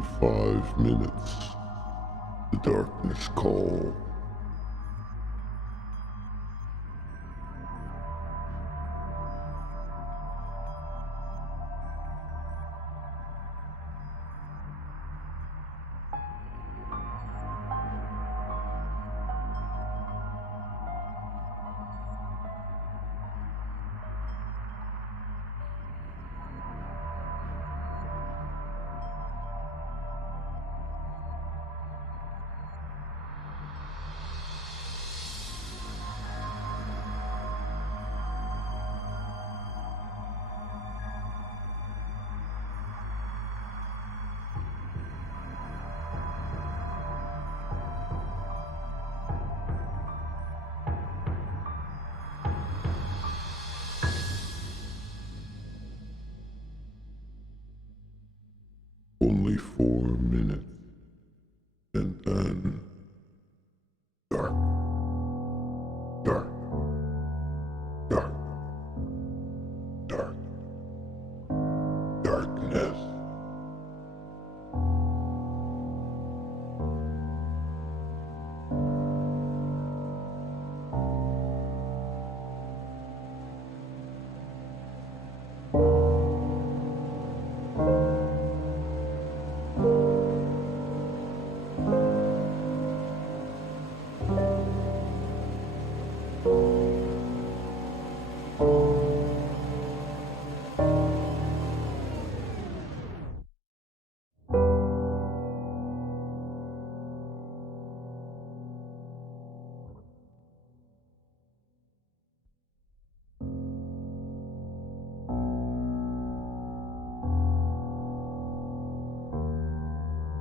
Every 5 minutes, the darkness calls. Only 4 minutes, and then dark, dark, dark, dark, darkness.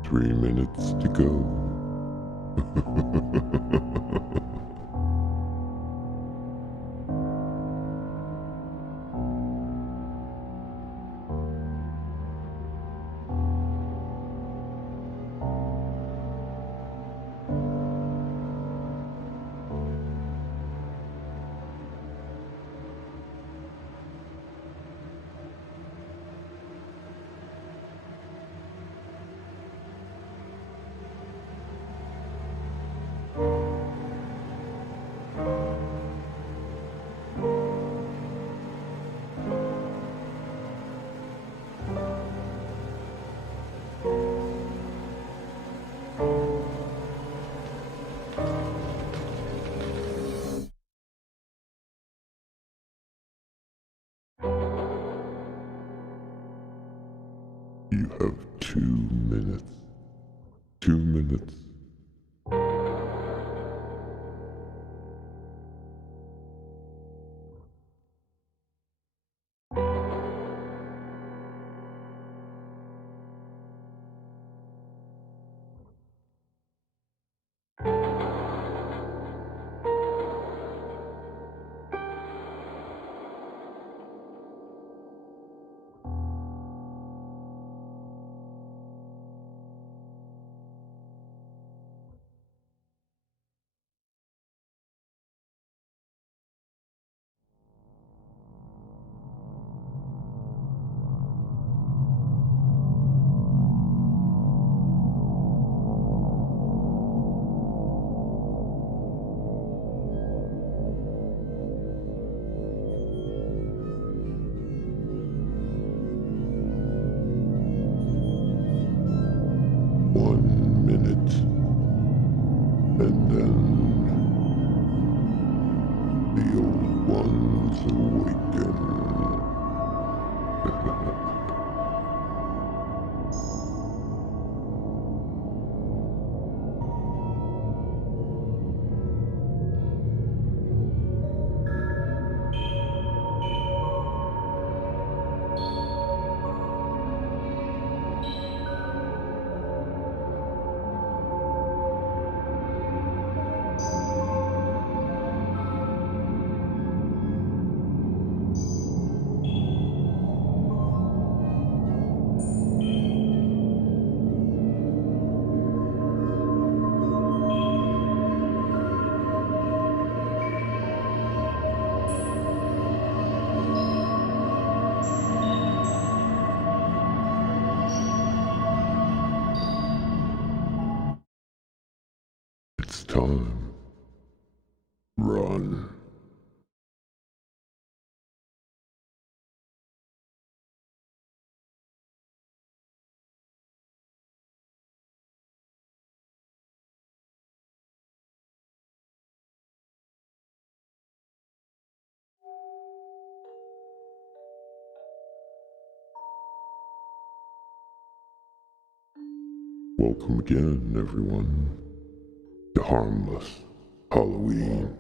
Three minutes to go. You have 2 minutes. 2 minutes. It's time. Run. Welcome again, everyone, to Harmless Halloween.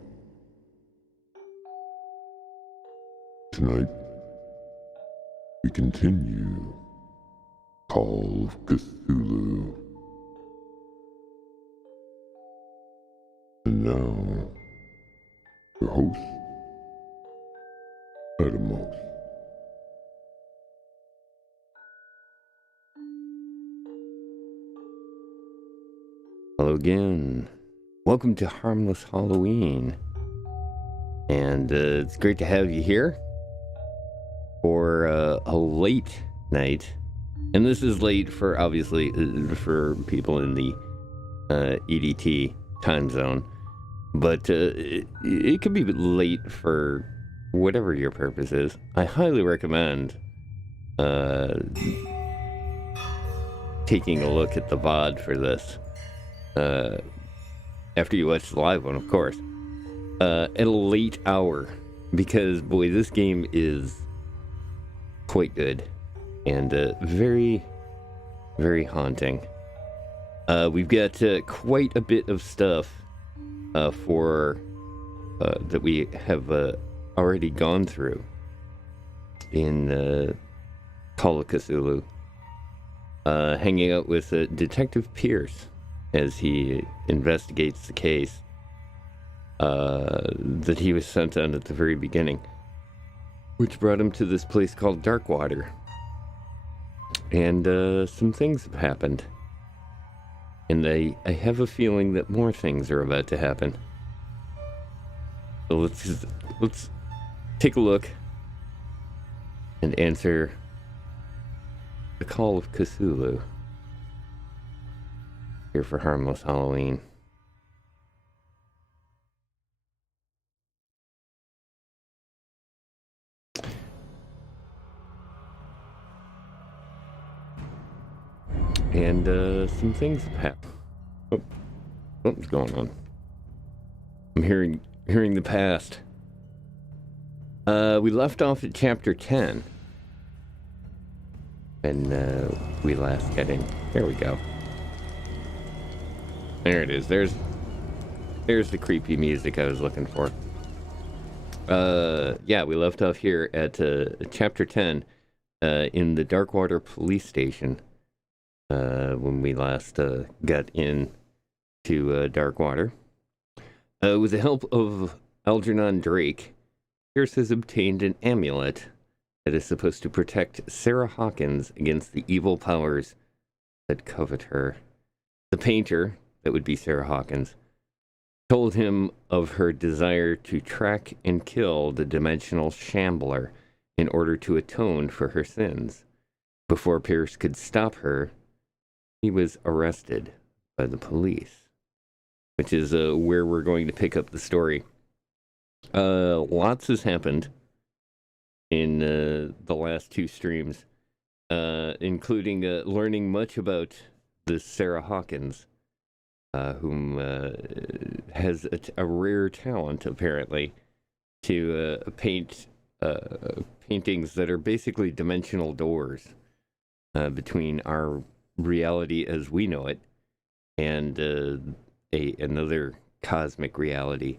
Tonight, we continue Call of Cthulhu. And now, your host, Adamos. Hello again. Welcome to Harmless Halloween. And it's great to have you here for a late night. And this is late for, obviously, for people in the EDT time zone. But it could be late for whatever your purpose is. I highly recommend taking a look at the VOD for this. After you watch the live one, of course, at a late hour, because boy, this game is quite good and very, very haunting. We've got quite a bit of stuff for that we have already gone through in Call of Cthulhu, hanging out with Detective Pierce as he investigates the case that he was sent on at the very beginning, which brought him to this place called Darkwater. And some things have happened. And I have a feeling that more things are about to happen. So let's take a look and answer the Call of Cthulhu here for Harmless Halloween. And some things have happened. Oh, what's going on? I'm hearing the past. We left off at chapter 10. And we last got in. There we go. There it is. There's the creepy music I was looking for. Yeah, we left off here at chapter 10 in the Darkwater police station when we last got in to Darkwater. With the help of Algernon Drake, Pierce has obtained an amulet that is supposed to protect Sarah Hawkins against the evil powers that covet her. The painter, that would be Sarah Hawkins, told him of her desire to track and kill the dimensional shambler in order to atone for her sins. Before Pierce could stop her, he was arrested by the police, which is where we're going to pick up the story. Lots has happened in the last two streams, including learning much about this Sarah Hawkins, whom has a rare talent, apparently, to paint paintings that are basically dimensional doors between our reality as we know it and another cosmic reality.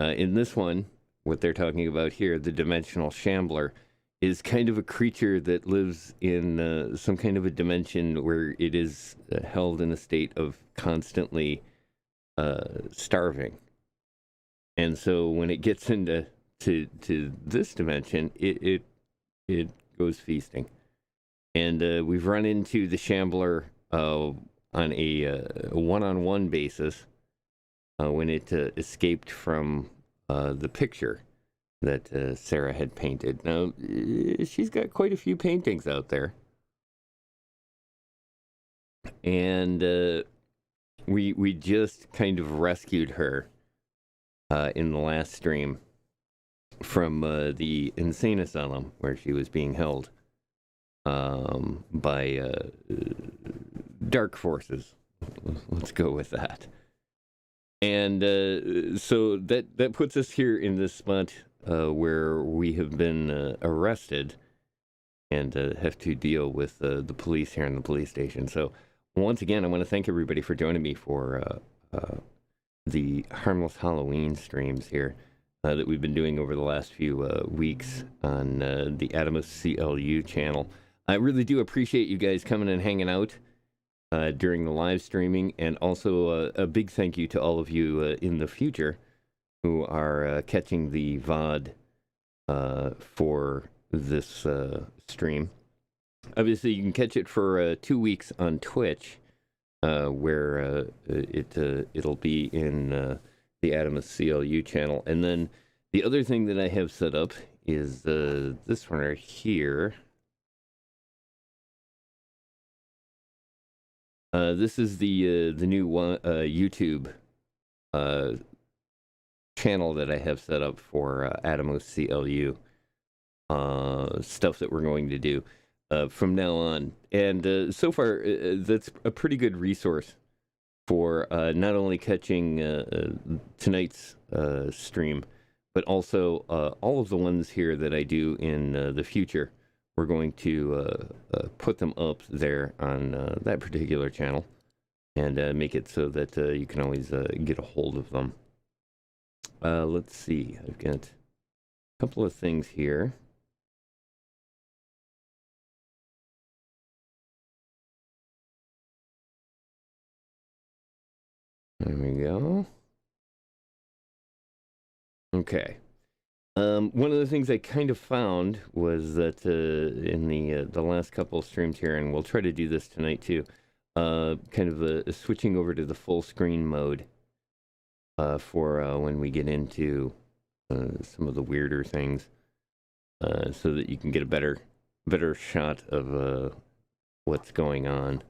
In this one, what they're talking about here, the dimensional shambler, is kind of a creature that lives in some kind of a dimension where it is held in a state of constantly starving. And so when it gets into this dimension, it goes feasting. And we've run into the shambler on a one-on-one basis when it escaped from the picture that Sarah had painted. Now, she's got quite a few paintings out there. And we just kind of rescued her in the last stream from the insane asylum where she was being held by dark forces. Let's go with that. And so that puts us here in this spot where we have been arrested and have to deal with the police here in the police station. So once again, I want to thank everybody for joining me for the Harmless Halloween streams here that we've been doing over the last few weeks on the Adamus CLU channel. I really do appreciate you guys coming and hanging out during the live streaming, and also a big thank you to all of you in the future who are catching the VOD for this stream. Obviously, you can catch it for 2 weeks on Twitch, where it'll be in the Adamus CLU channel. And then the other thing that I have set up is this one right here. This is the new one, YouTube channel that I have set up for Adamus CLU stuff that we're going to do from now on. And so far, that's a pretty good resource for not only catching tonight's stream, but also all of the ones here that I do in the future. We're going to put them up there on that particular channel and make it so that you can always get a hold of them. Let's see. I've got a couple of things here. There we go. Okay. One of the things I kind of found was that in the last couple of streams here, and we'll try to do this tonight too, kind of switching over to the full screen mode for when we get into some of the weirder things, so that you can get a better shot of what's going on.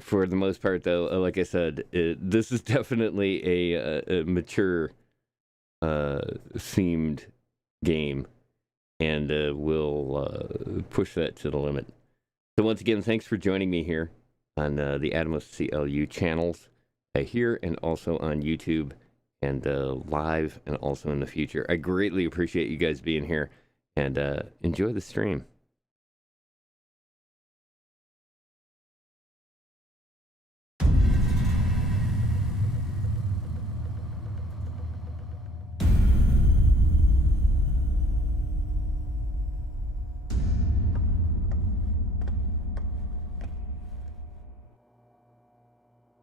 For the most part, though, like I said, this is definitely a mature themed game, and we'll push that to the limit. So once again, thanks for joining me here on the Adamus CLU channels here, and also on YouTube, and live, and also in the future. I greatly appreciate you guys being here, and enjoy the stream.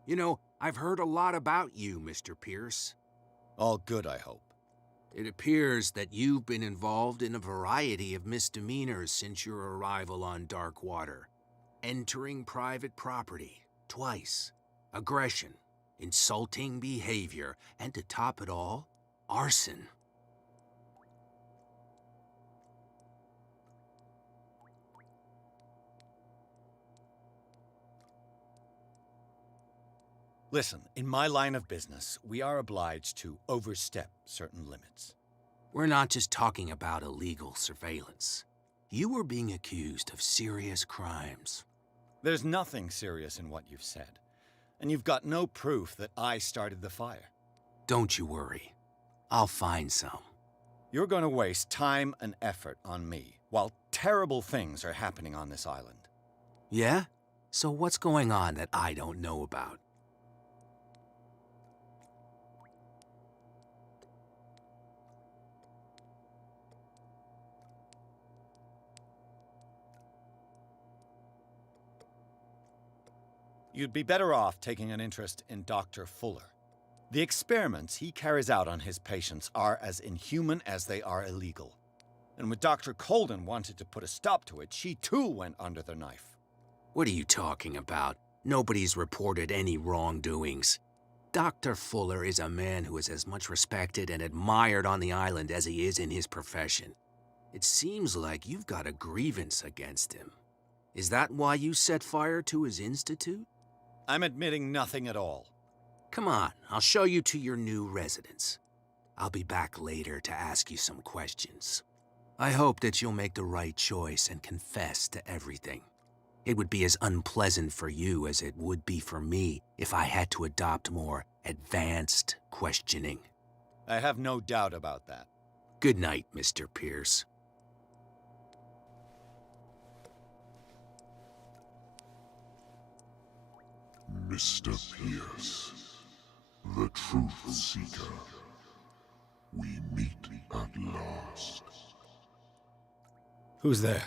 You know, I've heard a lot about you, Mr. Pierce. All good, I hope. It appears that you've been involved in a variety of misdemeanors since your arrival on Darkwater. Entering private property, twice. Aggression, insulting behavior, and to top it all, arson. Listen, in my line of business, we are obliged to overstep certain limits. We're not just talking about illegal surveillance. You were being accused of serious crimes. There's nothing serious in what you've said, and you've got no proof that I started the fire. Don't you worry. I'll find some. You're going to waste time and effort on me, while terrible things are happening on this island. Yeah? So what's going on that I don't know about? You'd be better off taking an interest in Dr. Fuller. The experiments he carries out on his patients are as inhuman as they are illegal. And when Dr. Colden wanted to put a stop to it, she too went under the knife. What are you talking about? Nobody's reported any wrongdoings. Dr. Fuller is a man who is as much respected and admired on the island as he is in his profession. It seems like you've got a grievance against him. Is that why you set fire to his institute? I'm admitting nothing at all. Come on, I'll show you to your new residence. I'll be back later to ask you some questions. I hope that you'll make the right choice and confess to everything. It would be as unpleasant for you as it would be for me if I had to adopt more advanced questioning. I have no doubt about that. Good night, Mr. Pierce. Mr. Pierce, the Truth Seeker. We meet at last. Who's there?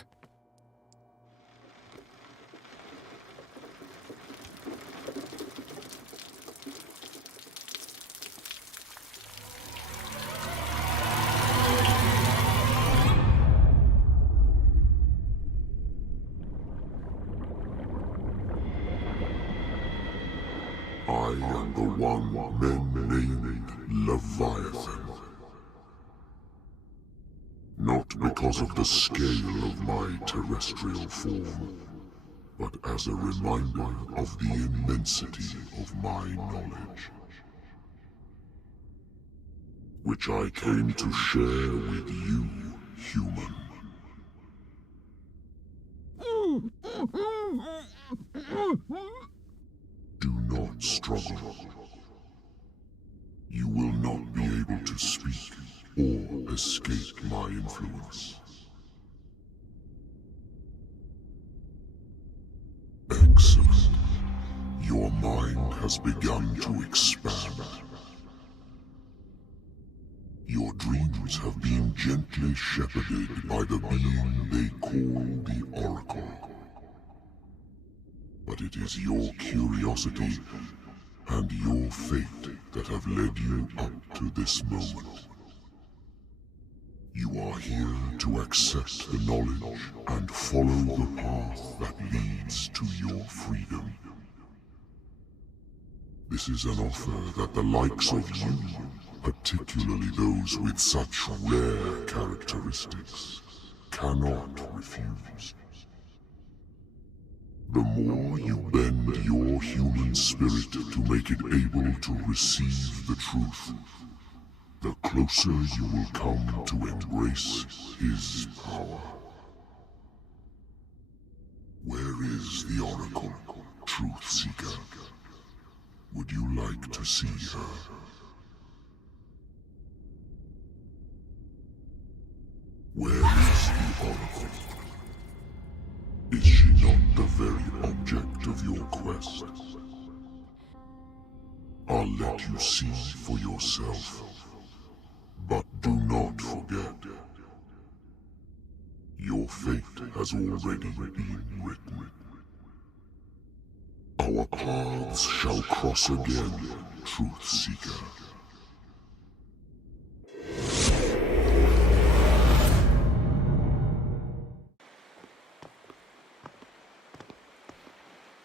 I am the one men named Leviathan. Not because of the scale of my terrestrial form, but as a reminder of the immensity of my knowledge, which I came to share with you, human. Do not struggle. You will not be able to speak or escape my influence. Excellent. Your mind has begun to expand. Your dreams have been gently shepherded by the being they call the Oracle. But it is your curiosity and your fate that have led you up to this moment. You are here to accept the knowledge and follow the path that leads to your freedom. This is an offer that the likes of you, particularly those with such rare characteristics, cannot refuse. The more you bend your human spirit to make it able to receive the truth, the closer you will come to embrace his power. Where is the Oracle, Truth Seeker? Would you like to see her? Where is the Oracle? Is she not the very object of your quest? I'll let you see for yourself. But do not forget, your fate has already been written. Our paths shall cross again, Truth Seeker.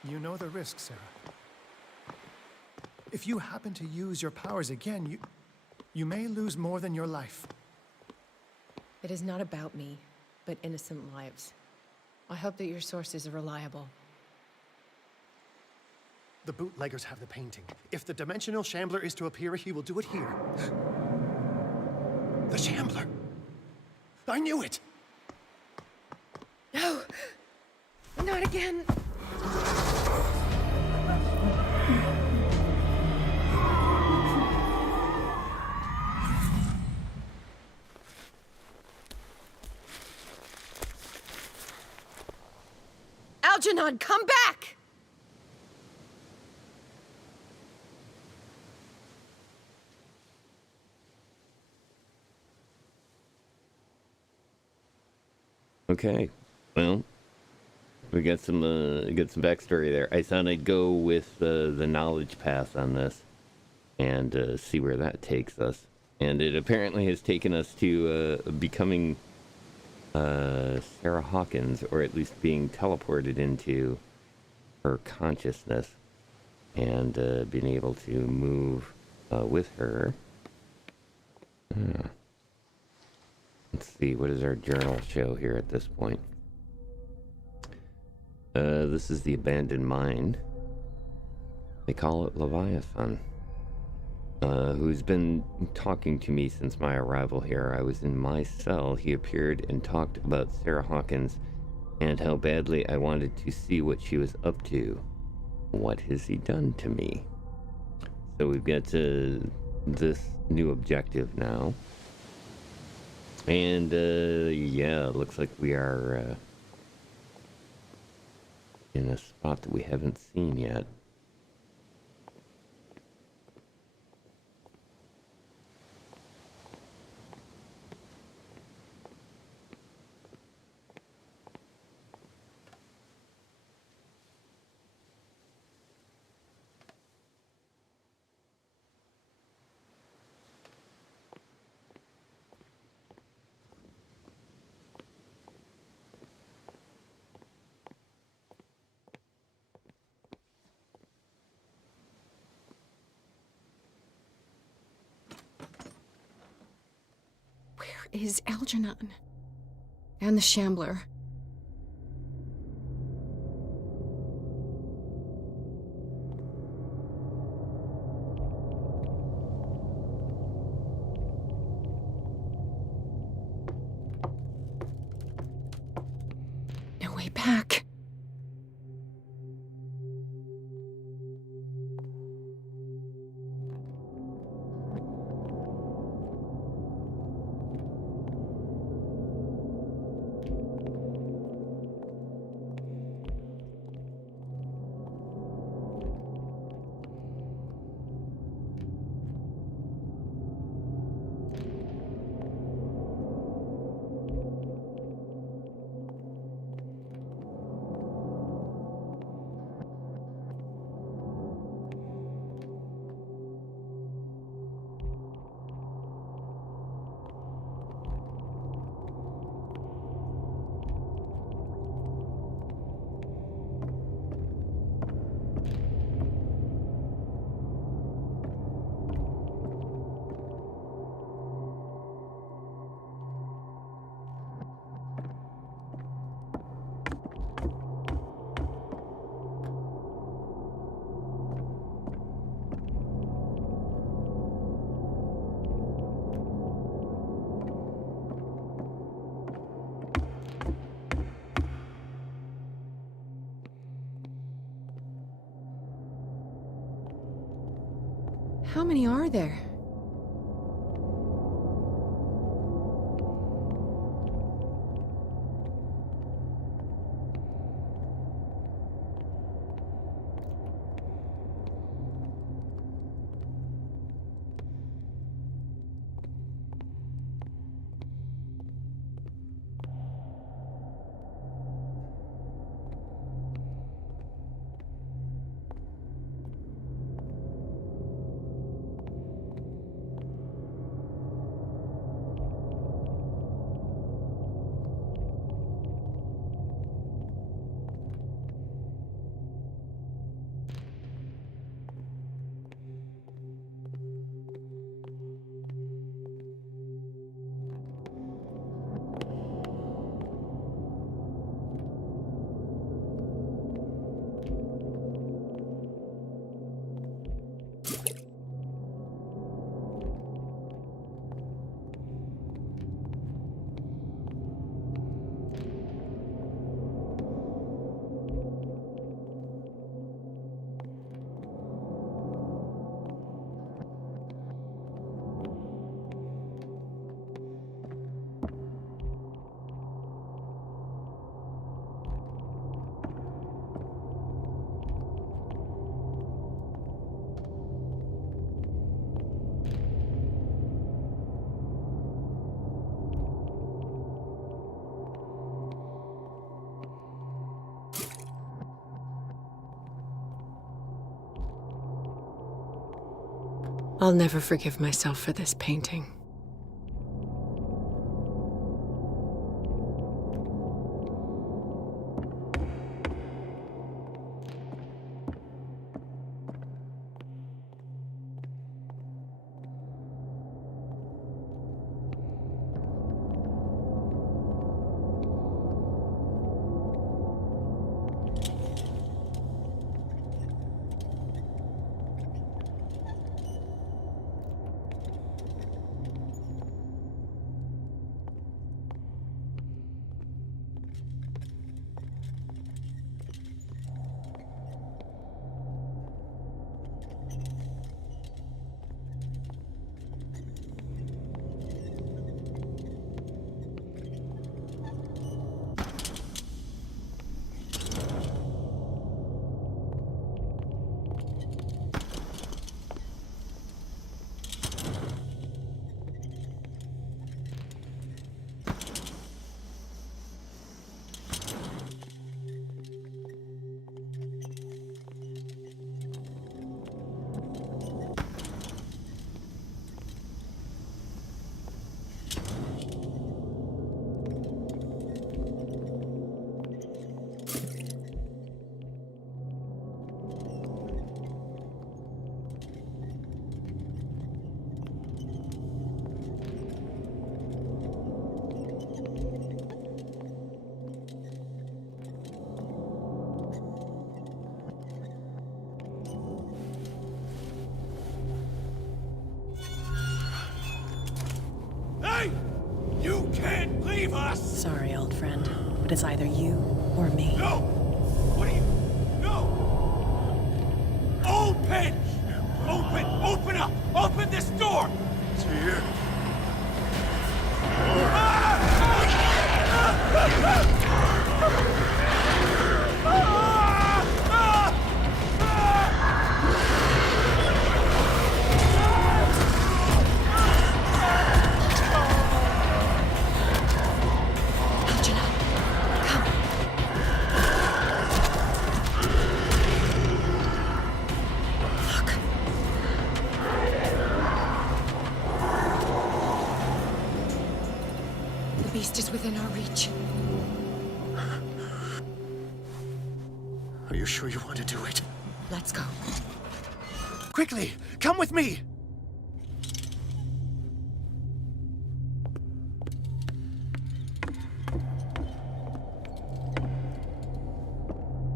You know the risk, Sarah. If you happen to use your powers again, you may lose more than your life. It is not about me, but innocent lives. I hope that your sources are reliable. The bootleggers have the painting. If the Dimensional Shambler is to appear, he will do it here. The Shambler! I knew it! No! Not again! Algernon, come back! Okay, well, we got some backstory there. I thought I'd go with the knowledge path on this and see where that takes us. And it apparently has taken us to becoming Sarah Hawkins, or at least being teleported into her consciousness and being able to move with her. Let's see, what does our journal show here at this point? This is the abandoned mind. They call it Leviathan. Who's been talking to me since my arrival here. I was in my cell. He appeared and talked about Sarah Hawkins and how badly I wanted to see what she was up to. What has he done to me? So we've got this new objective now. And, yeah, it looks like we are in a spot that we haven't seen yet. Is Algernon and the Shambler. No way back. How many are there? I'll never forgive myself for this painting. Sorry, old friend, but it's either you or me. No! What are you... No! Open! Open! Open up! Open this door! It's here. The beast is within our reach. Are you sure you want to do it? Let's go. Quickly, come with me!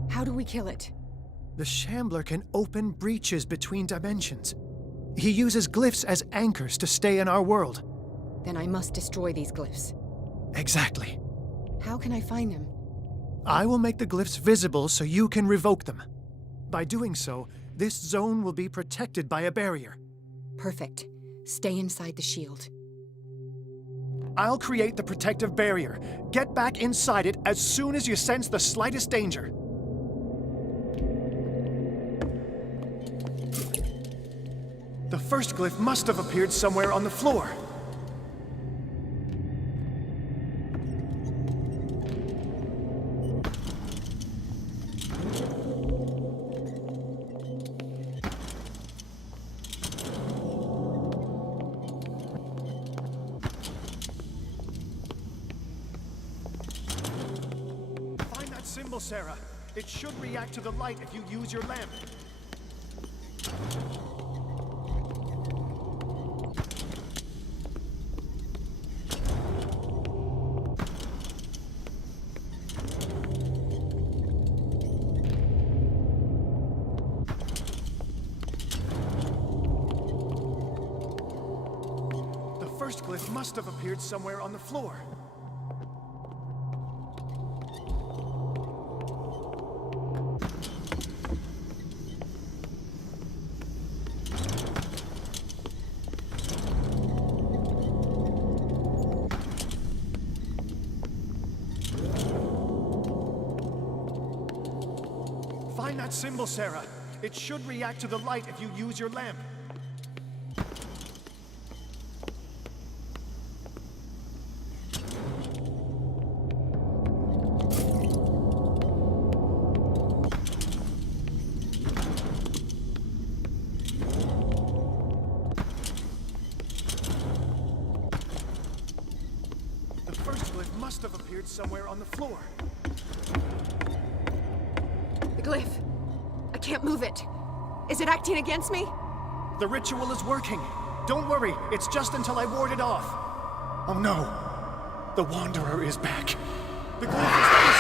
How do we kill it? The Shambler can open breaches between dimensions. He uses glyphs as anchors to stay in our world. Then I must destroy these glyphs. Exactly. How can I find them? I will make the glyphs visible so you can revoke them. By doing so, this zone will be protected by a barrier. Perfect. Stay inside the shield. I'll create the protective barrier. Get back inside it as soon as you sense the slightest danger. The first glyph must have appeared somewhere on the floor. Find that symbol, Sarah. It should react to the light if you use your lamp. The first glyph must have appeared somewhere on the floor. Find that symbol, Sarah. It should react to the light if you use your lamp. The first glyph must have appeared somewhere on the floor. The glyph. I can't move it. Is it acting against me? The ritual is working. Don't worry, it's just until I ward it off. Oh no. The Wanderer is back. The glyph is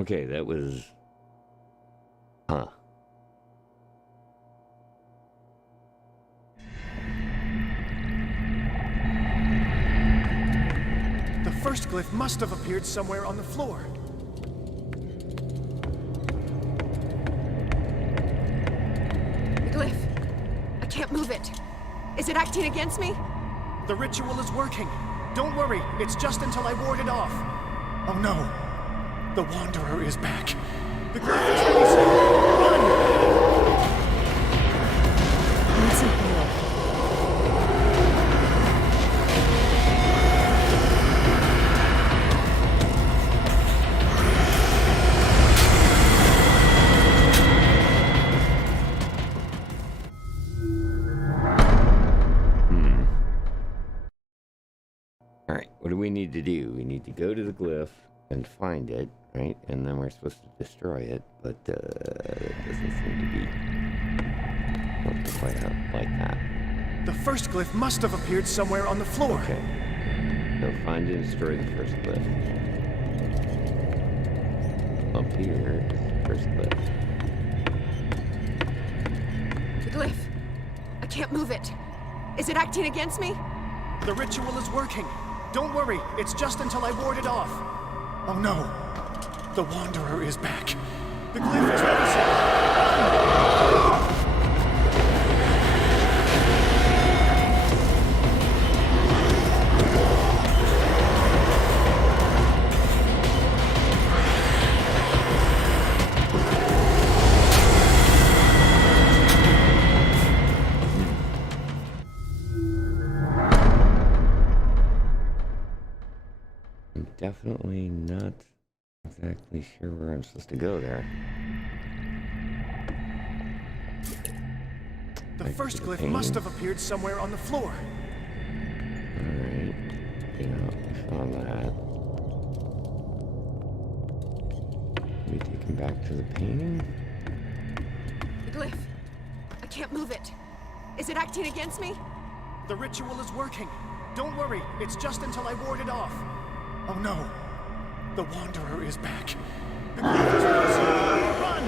Okay, that was... Huh. The first glyph must have appeared somewhere on the floor. The glyph. I can't move it. Is it acting against me? The ritual is working. Don't worry, it's just until I ward it off. Oh no. The Wanderer is back. The glyph is releasing. Run! Need some heal. Alright, what do we need to do? We need to go to the glyph and find it, right? And then we're supposed to destroy it, but that doesn't seem to be working quite out like that. The first glyph must have appeared somewhere on the floor. Okay. So find and destroy the first glyph. up here. First clip. The glyph. I can't move it. Is it acting against me? The ritual is working. Don't worry, it's just until I ward it off. Oh no. The Wanderer is back. The glyph is releasing. I'm definitely not exactly sure where I'm supposed to go there. The first glyph must have appeared somewhere on the floor. Alright. Yeah, we found that. We take him back to the painting. The glyph. I can't move it. Is it acting against me? The ritual is working. Don't worry, it's just until I ward it off. Oh no. The Wanderer is back. The glyph is releasing. Run!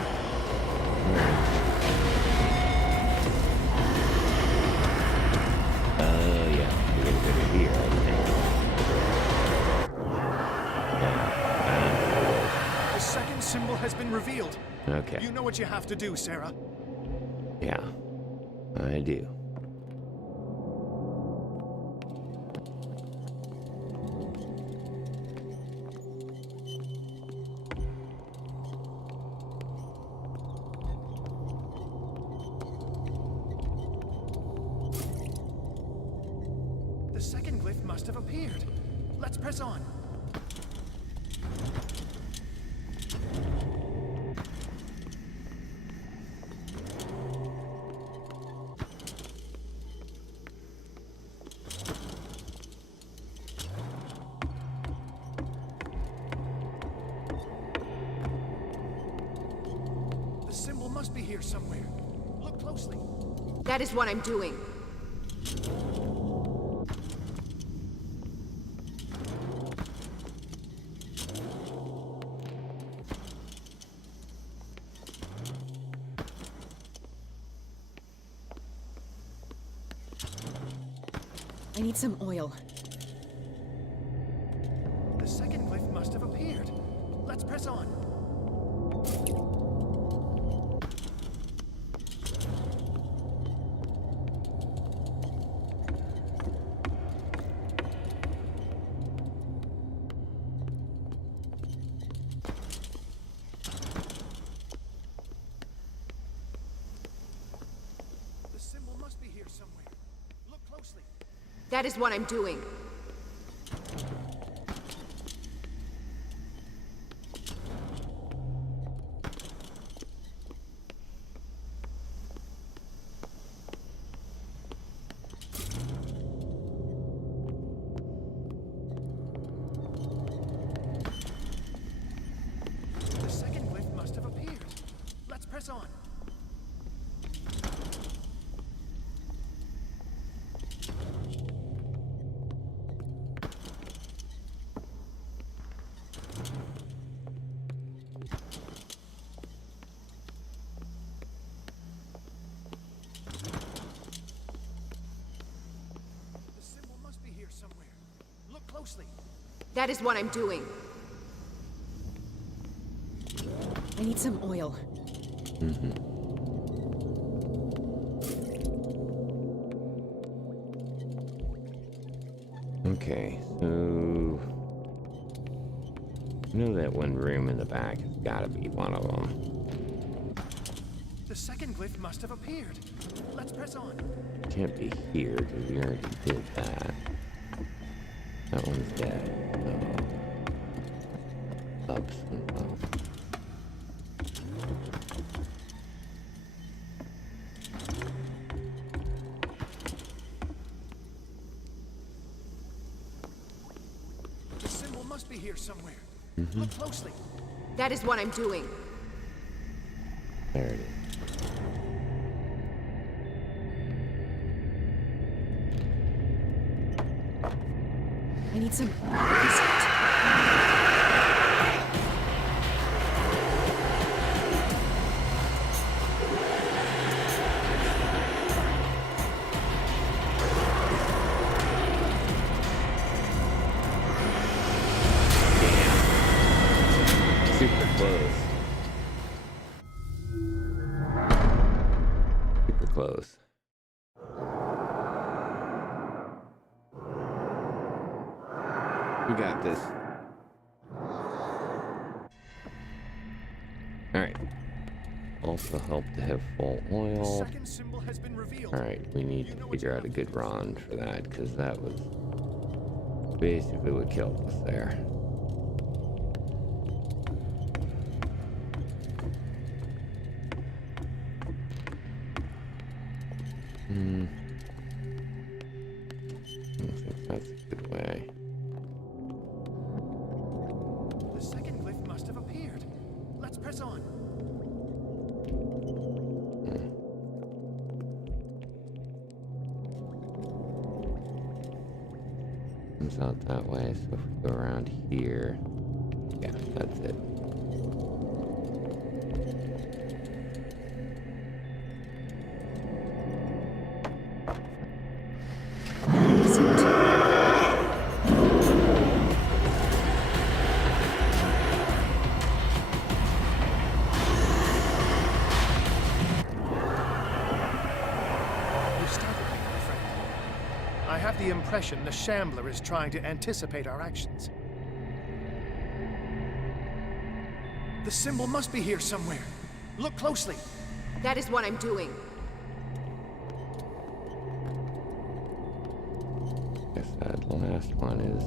Yeah. We're gonna go to here, I think. The second symbol has been revealed. Okay. You know what you have to do, Sarah. Yeah. I do. The second glyph must have appeared. Let's press on. The symbol must be here somewhere. Look closely. That is what I'm doing. I need some oil. The second glyph must have appeared. Let's press on. The symbol must be here somewhere. Look closely. That is what I'm doing. The second glyph must have appeared. Let's press on. The symbol must be here somewhere. Look closely. That is what I'm doing. I need some oil. Okay, so... I know that one room in the back has gotta be one of them. The second glyph must have appeared. Let's press on. Can't be here, because we already did that. That one's dead. Ups and ups. The symbol must be here somewhere. Look closely. That is what I'm doing. There it is. I need some. What is it? We got this. Alright. Also help to have full oil. Second symbol has been revealed. Alright, we need to figure out a good run for that, because that was basically what killed us there. I think that's a good way. The second glyph must have appeared. Let's press on. Comes out that way, so if we go around here, yeah, that's it. You startled me, my friend. I have the impression the Shambler is trying to anticipate our actions. The symbol must be here somewhere. Look closely. That is what I'm doing. Guess that last one is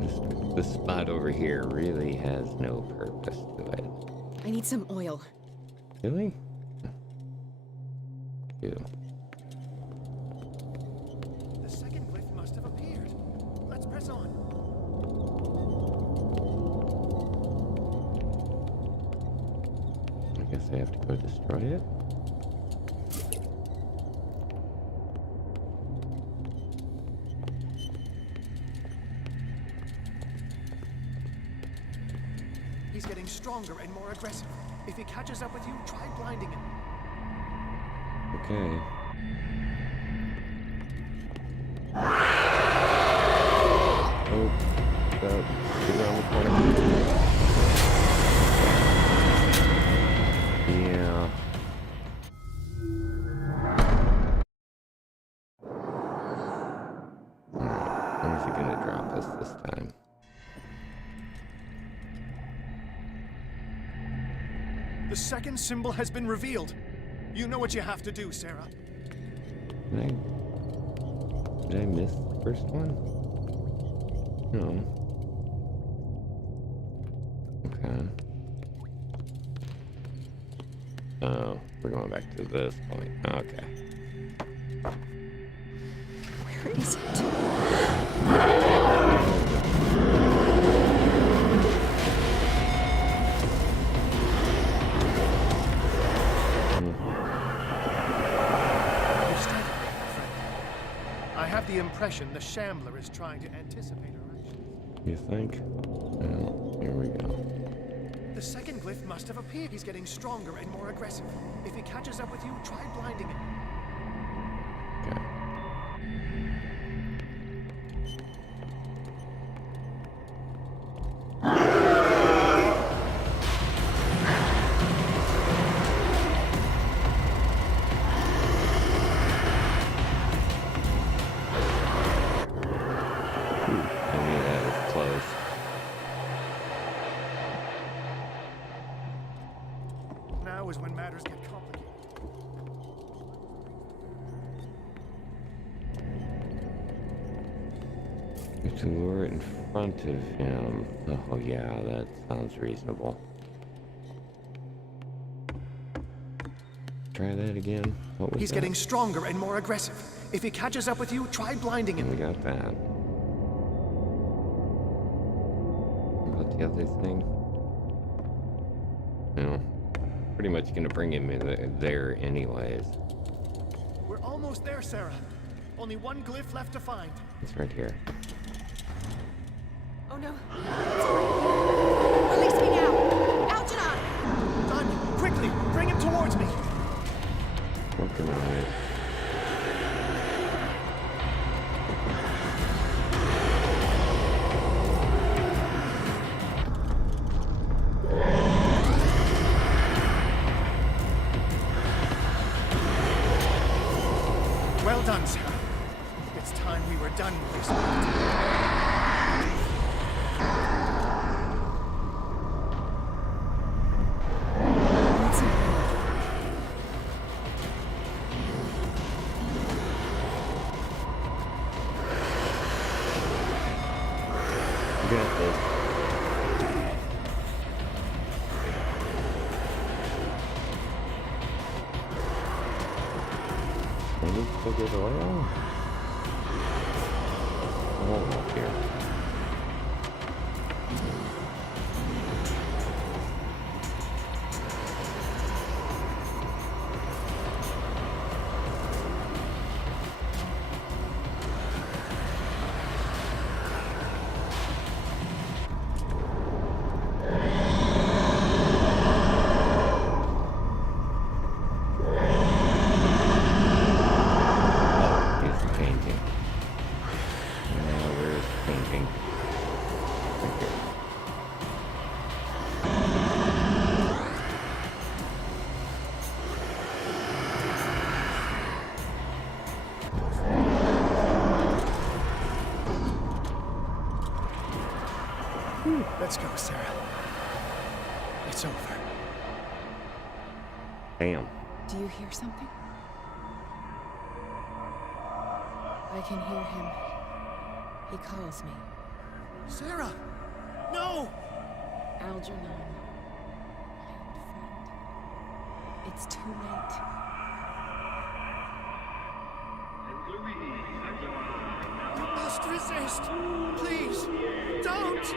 just this spot over here really has no purpose to it. I need some oil. Really? Ew. The second glyph must have appeared. Let's press on. I guess I have to go destroy it. He's getting stronger and more aggressive. If he catches up with you, try blinding him. Okay. Oh, is around the corner. Yeah. Where's he gonna drop us this time? The second symbol has been revealed. You know what you have to do, Sarah. Did I miss the first one? No. Okay. Oh, we're going back to this point. Okay. Where is it? I have the impression the Shambler is trying to anticipate our actions. You think? Well, here we go. The second glyph must have appeared. He's getting stronger and more aggressive. If he catches up with you, try blinding him. Okay. Now is when matters get complicated. To lure it in front of him. Oh yeah, that sounds reasonable. Try that again. What was He's that? getting stronger and more aggressive. If he catches up with you, try blinding him. We got that. What about the other thing? No. Pretty much gonna bring him in there anyways. We're almost there, Sarah. Only one glyph left to find. It's right here. Oh no. It's right. Release me now! Algernon! Done! Quickly! Bring him towards me! Working on it. Well done, Sarah. It's time we were done with this. Got this. Any figured oil? Oh, up here. Let's go, Sarah. It's over. Damn. Do you hear something? I can hear him. He calls me. Sarah! No! Algernon, my old friend. It's too late. You must resist! Please! Don't!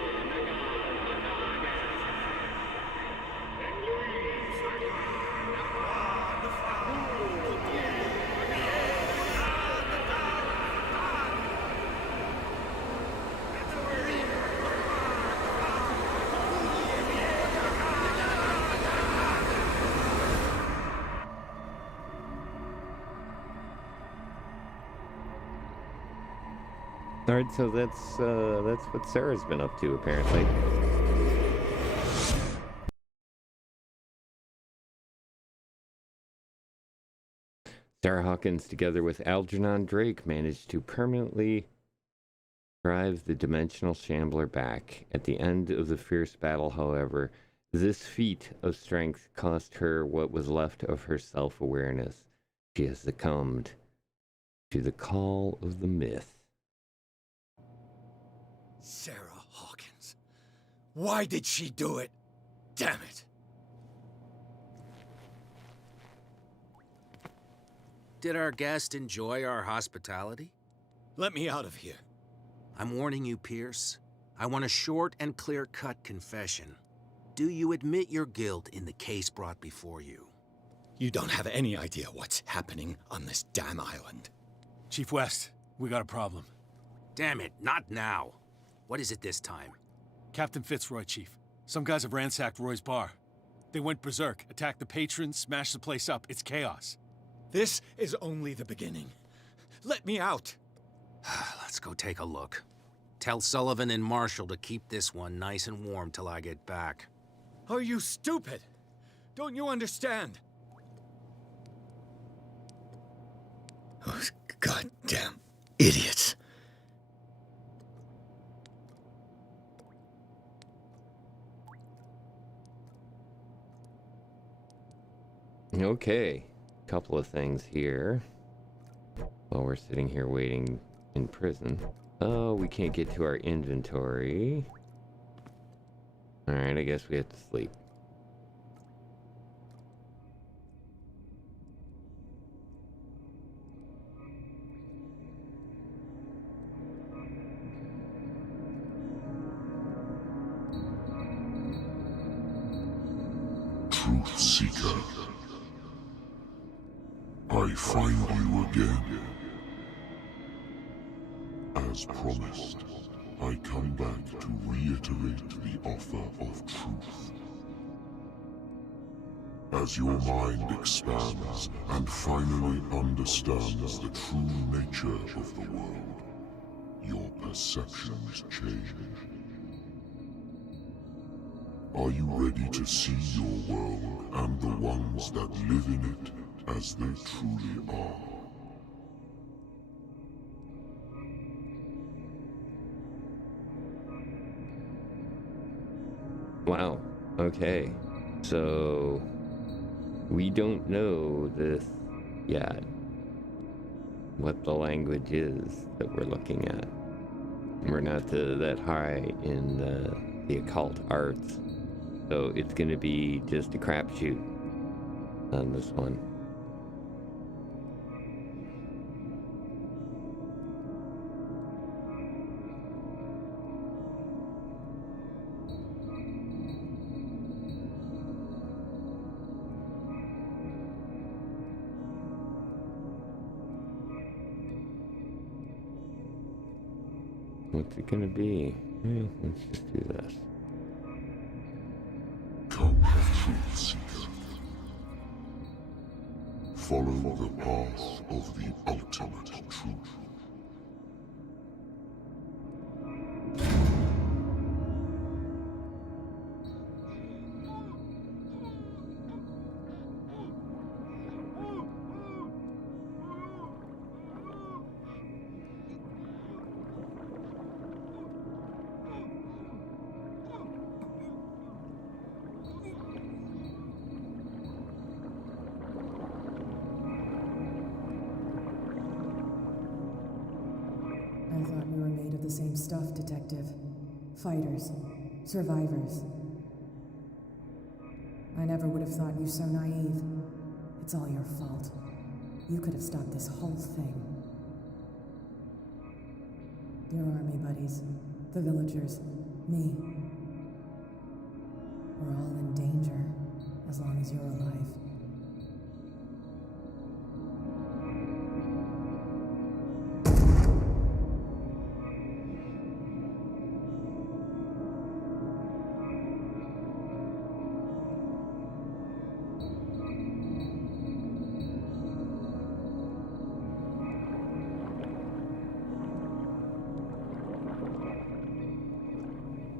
All right, so that's what Sarah's been up to, apparently. Sarah Hawkins, together with Algernon Drake, managed to permanently drive the dimensional shambler back. At the end of the fierce battle, however, this feat of strength cost her what was left of her self-awareness. She has succumbed to the call of the myth. Sarah Hawkins. Why did she do it? Damn it. Did our guest enjoy our hospitality? Let me out of here. I'm warning you, Pierce. I want a short and clear-cut confession. Do you admit your guilt in the case brought before you? You don't have any idea what's happening on this damn island. Chief West, we got a problem. Damn it, not now. What is it this time? Captain Fitzroy, Chief. Some guys have ransacked Roy's bar. They went berserk, attacked the patrons, smashed the place up. It's chaos. This is only the beginning. Let me out. Let's go take a look. Tell Sullivan and Marshall to keep this one nice and warm till I get back. Are you stupid? Don't you understand? Those goddamn idiots. Okay, couple of things here. While we're sitting here waiting in prison. Oh, we can't get to our inventory. Alright, I guess we have to sleep. Truth Seeker. I find you again. As promised, I come back to reiterate the offer of truth. As your mind expands and finally understands the true nature of the world, your perceptions change. Are you ready to see your world and the ones that live in it as they truly are? Wow. Okay. So we don't know this yet. What the language is that we're looking at. We're not that high in the occult arts, so it's going to be just a crapshoot on this one. What's it gonna be? Let's just do this. Come, truth seeker. Follow the path of the ultimate truth. I thought we were made of the same stuff, Detective. Fighters. Survivors. I never would have thought you so naive. It's all your fault. You could have stopped this whole thing. Your army buddies, the villagers, me. We're all in danger, as long as you're alive.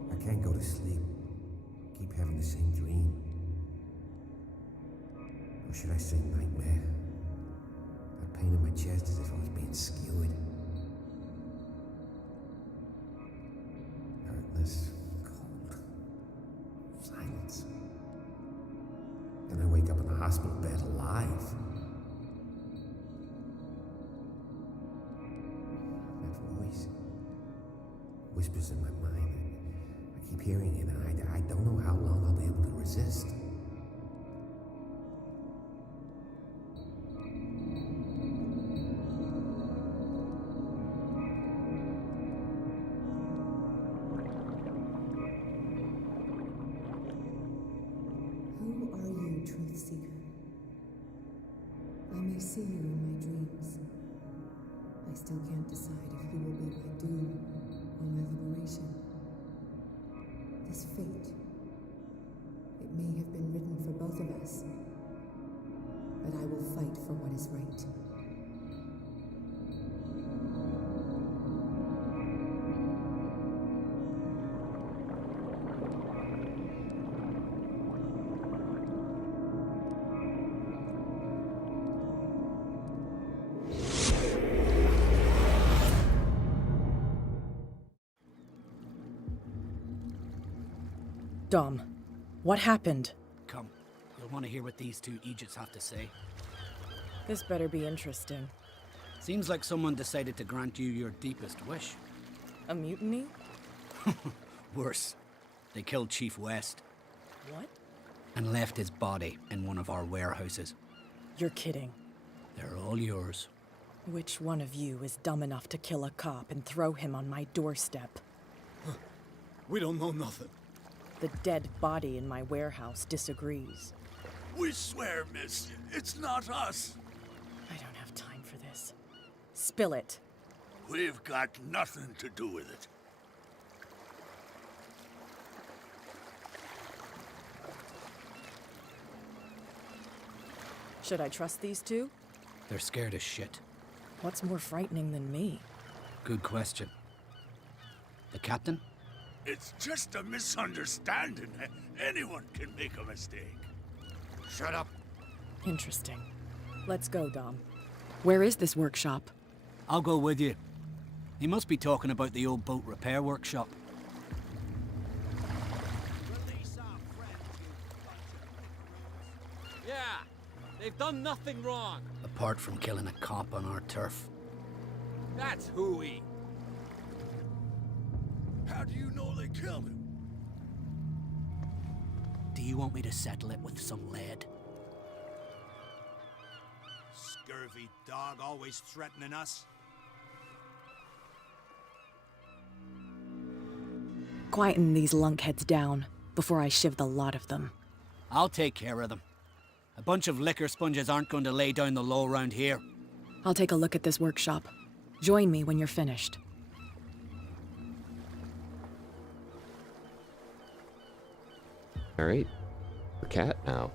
I can't go to sleep. Keep having the same dream. Or should I say nightmare? That pain in my chest as if I was being skewered. Hurtless, cold, silence. Then I wake up in a hospital bed alive. That voice whispers in my mind. I keep hearing it, and I don't know how long I'll be able to resist. Who are you, Truth Seeker? I may see you in my dreams. I still can't decide if you will be my doom or my liberation. This fate, it may have been written for both of us, but I will fight for what is right. Dom, what happened? Come, you'll want to hear what these two Egypts have to say. This better be interesting. Seems like someone decided to grant you your deepest wish. A mutiny? Worse. They killed Chief West. What? And left his body in one of our warehouses. You're kidding. They're all yours. Which one of you is dumb enough to kill a cop and throw him on my doorstep? We don't know nothing. The dead body in my warehouse disagrees. We swear, miss, it's not us. I don't have time for this. Spill it. We've got nothing to do with it. Should I trust these two? They're scared as shit. What's more frightening than me? Good question. The captain? It's just a misunderstanding. Anyone can make a mistake. Shut up. Interesting. Let's go, Dom. Where is this workshop? I'll go with you. He must be talking about the old boat repair workshop. Release They've done nothing wrong. Apart from killing a cop on our turf. That's hooey. How do you know they killed him? Do you want me to settle it with some lead? Scurvy dog, always threatening us. Quieten these lunkheads down before I shiv the lot of them. I'll take care of them. A bunch of liquor sponges aren't going to lay down the law around here. I'll take a look at this workshop. Join me when you're finished. All right, we're Cat now.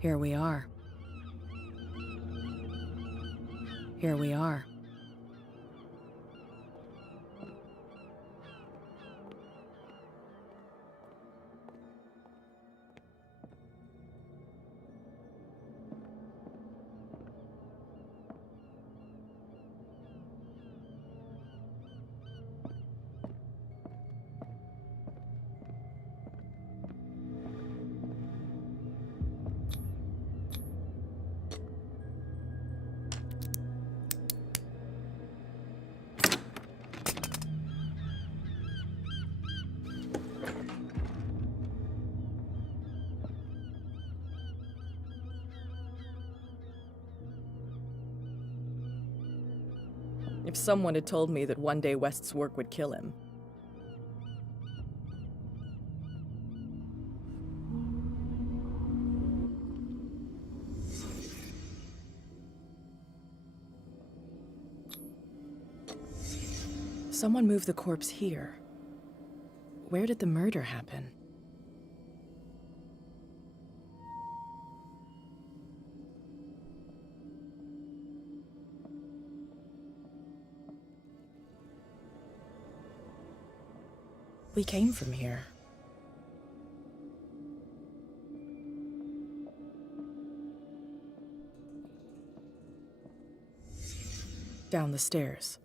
Here we are. Here we are. If someone had told me that one day West's work would kill him. Someone moved the corpse here. Where did the murder happen? We came from here. Down the stairs.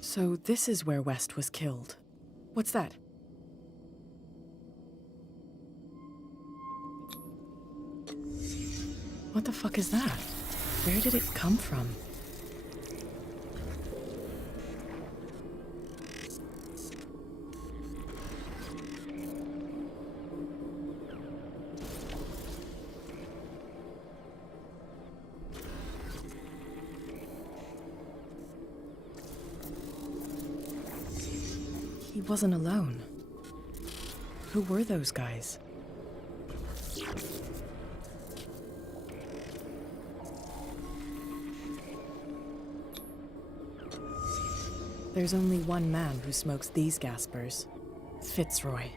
So this is where West was killed. What's that? What the fuck is that? Where did it come from? He wasn't alone. Who were those guys? There's only one man who smokes these gaspers. Fitzroy.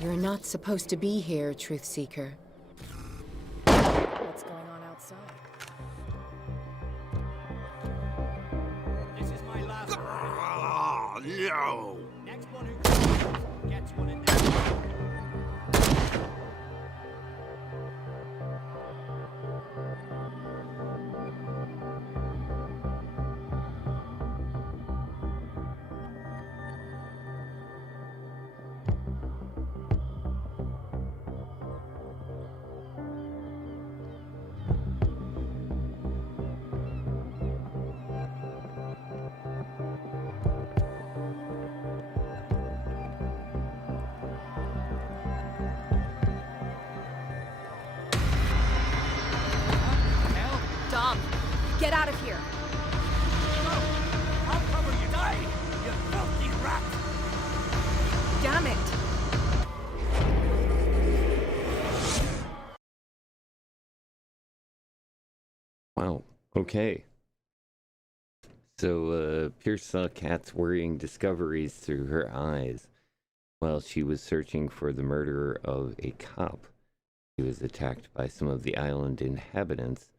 You're not supposed to be here, Truth Seeker. What's going on outside? This is my last one. Oh, no! Next one who gets one in there. Get out of here! I'll cover you. Die, you filthy rat! Wow. Okay. So, Pierce saw Kat's worrying discoveries through her eyes while she was searching for the murderer of a cop. He was attacked by some of the island inhabitants.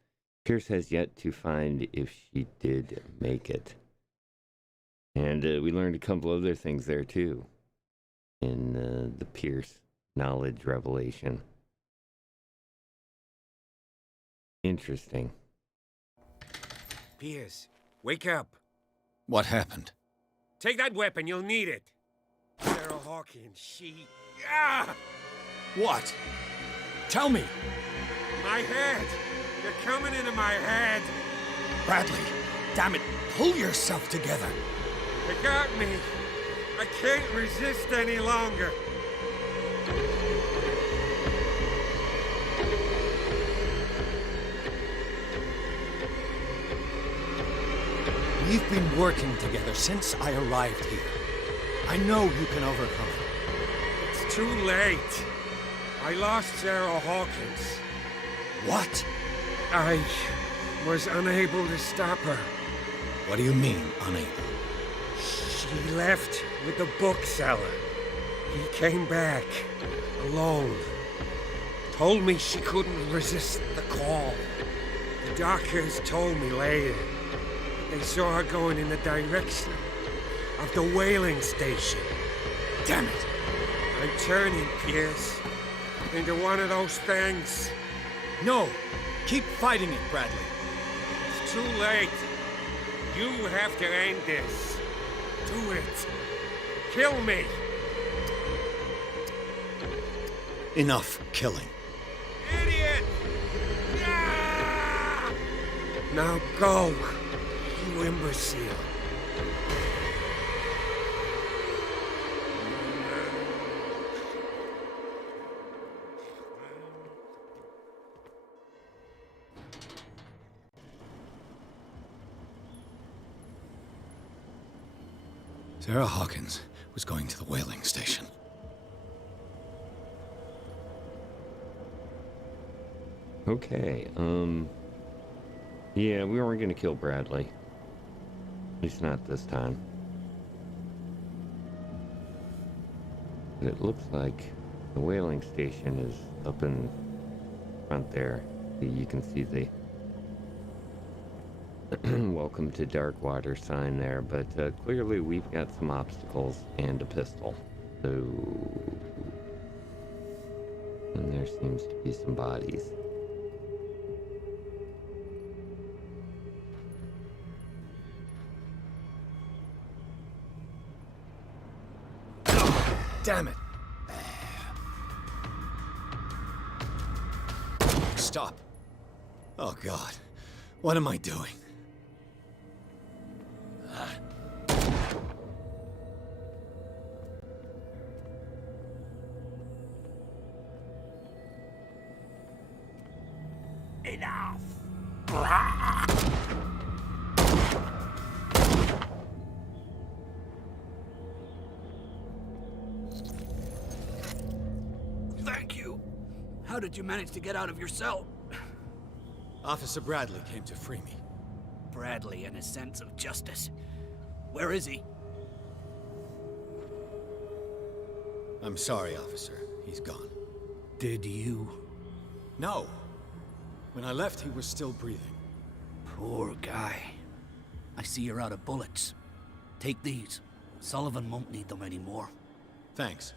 Pierce has yet to find if she did make it. And we learned a couple other things there, too, in the Pierce knowledge revelation. Interesting. Pierce, wake up. What happened? Take that weapon, you'll need it. Sarah Hawkins, she... Ah! What? Tell me! My head! You're coming into my head! Bradley, damn it, pull yourself together! They got me! I can't resist any longer! We've been working together since I arrived here. I know you can overcome it. It's too late. I lost Sarah Hawkins. What? I was unable to stop her. What do you mean, unable? She left with the bookseller. He came back, alone. Told me she couldn't resist the call. The doctors told me later. They saw her going in the direction of the whaling station. Damn it! I'm turning, Pierce, into one of those things. No! Keep fighting it, Bradley. It's too late. You have to end this. Do it. Kill me. Enough killing. Idiot! Ah! Now go, you imbecile. Sarah Hawkins was going to the whaling station. Okay, yeah, we weren't gonna kill Bradley. At least not this time. But it looks like the whaling station is up in front there. You can see the welcome to Darkwater sign there, but clearly we've got some obstacles and a pistol. So, and there seems to be some bodies. Damn it! Stop. Oh, God. What am I doing? Enough! Thank you. How did you manage to get out of your cell? Officer Bradley came to free me. Bradley and his sense of justice. Where is he? I'm sorry, officer. He's gone. Did you? No. When I left, he was still breathing. Poor guy. I see you're out of bullets. Take these. Sullivan won't need them anymore. Thanks.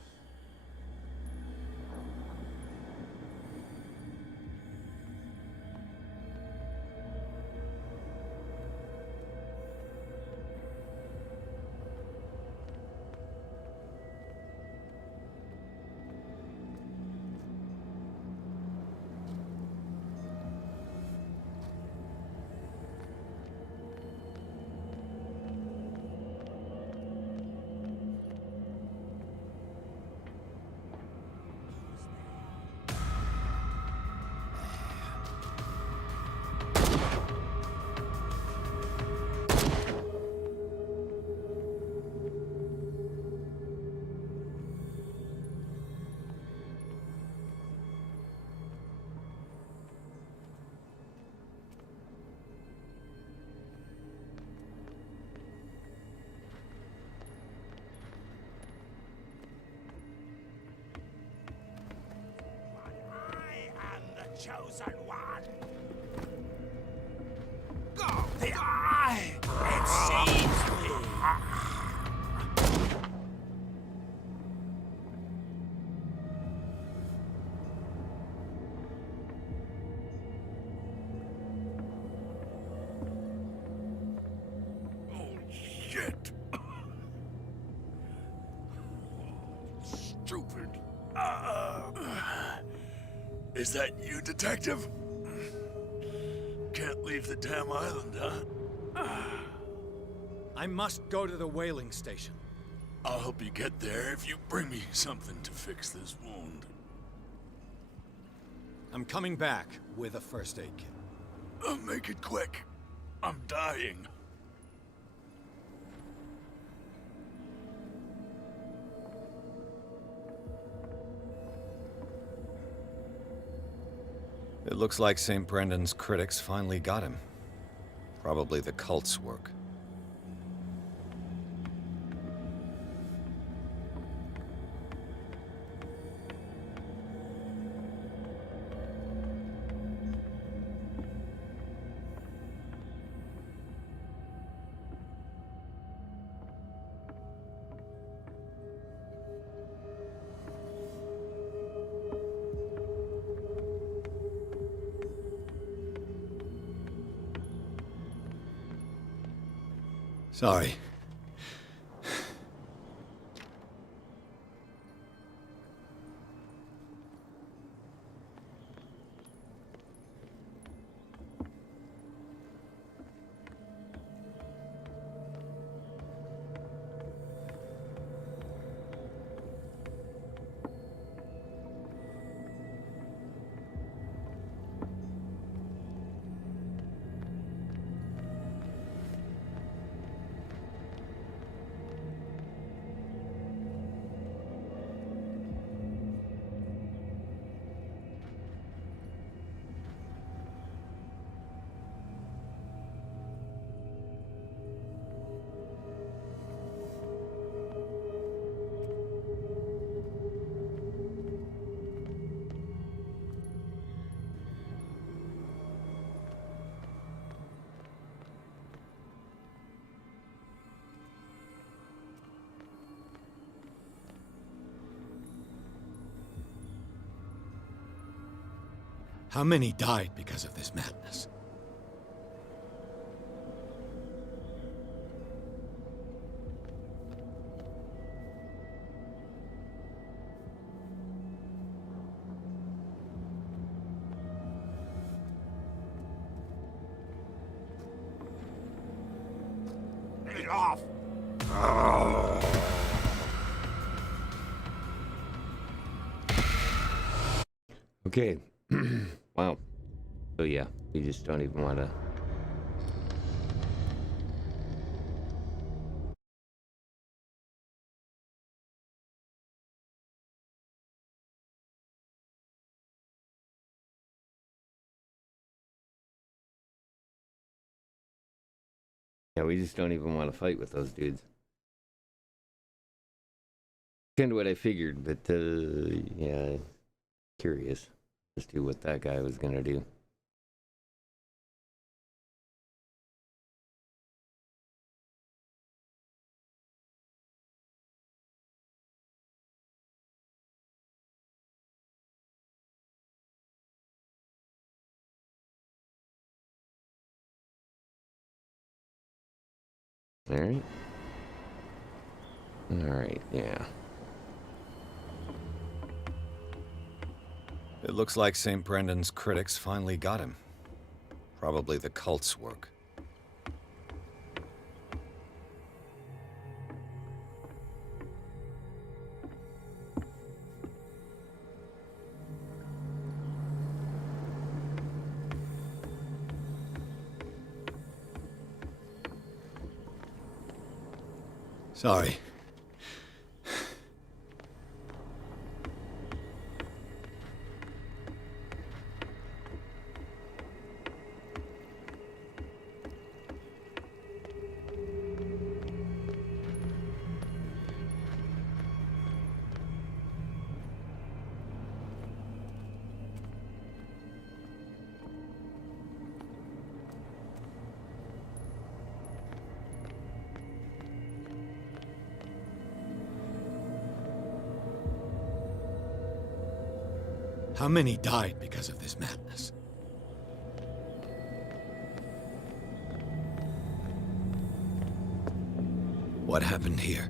chosen one. Go! The eye! It sees me! Shit! Stupid. Is that you, Detective? Can't leave the damn island, huh? I must go to the whaling station. I'll help you get there if you bring me something to fix this wound. I'm coming back with a first aid kit. Make it quick. I'm dying. It looks like St. Brendan's critics finally got him. Probably the cult's work. Sorry. How many died because of this madness? Get off! Okay. Wow. So yeah, you just don't even want to. Yeah, we just don't even want to fight with those dudes. Kind of what I figured, but yeah, curious as to what that guy was gonna do. All right. All right. Yeah. It looks like St. Brendan's critics finally got him. Probably the cult's work. Sorry. How many died because of this madness? What happened here?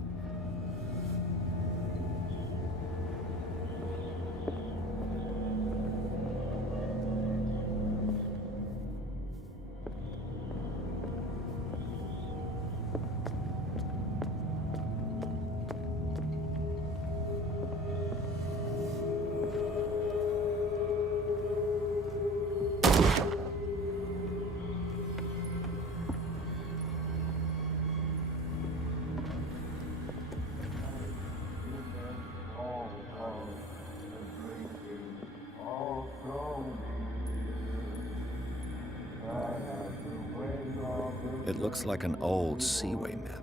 It looks like an old Seaway map.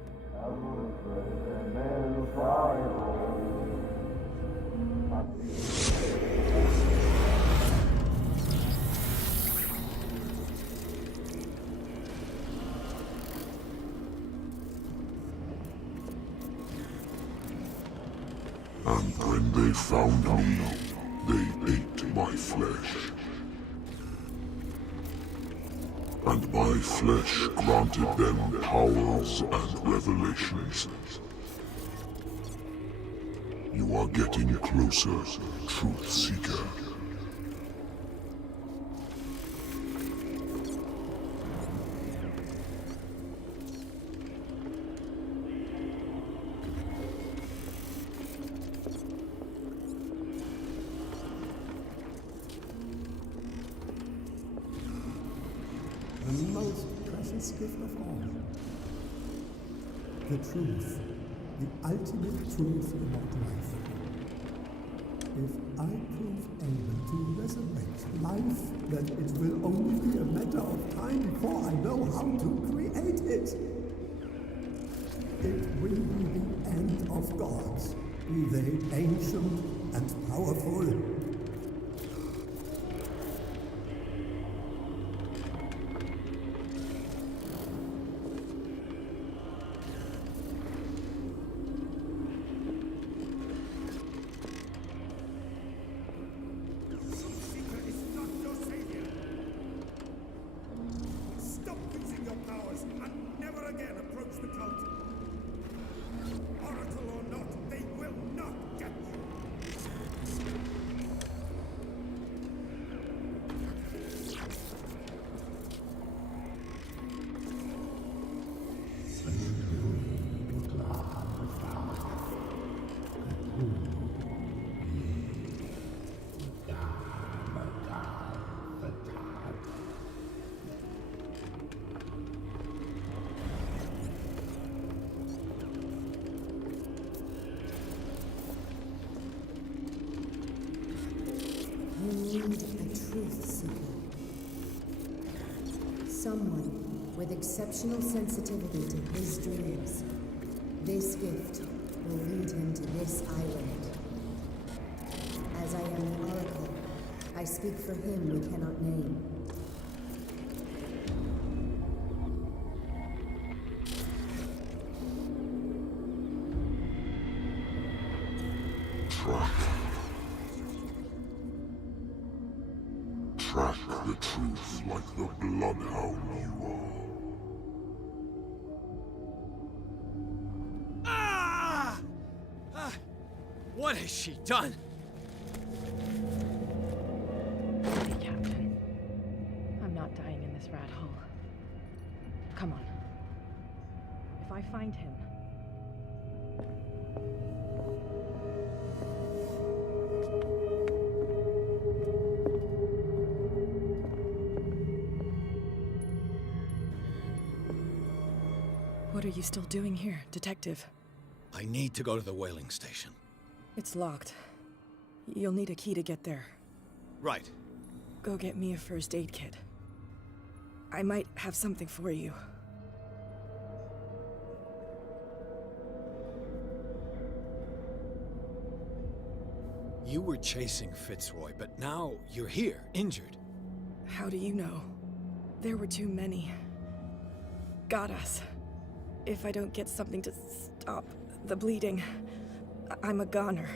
And when they found me, they ate my flesh. And my flesh granted them powers and revelations. You are getting closer, Truth Seeker. The most precious gift of all. The truth. The ultimate truth about life. If I prove able to resurrect life, then it will only be a matter of time before I know how to create it. It will be the end of gods, be they ancient and powerful. Someone with exceptional sensitivity to his dreams. This gift will lead him to this island. As I am the Oracle, I speak for him we cannot name. Track the truth like the bloodhound you are. What has she done? Captain. I'm not dying in this rat hole. Come on. If I find him... What are you still doing here, Detective? I need to go to the whaling station. It's locked. You'll need a key to get there. Right. Go get me a first aid kit. I might have something for you. You were chasing Fitzroy, but now you're here, injured. How do you know? There were too many. Got us. If I don't get something to stop the bleeding, I'm a goner.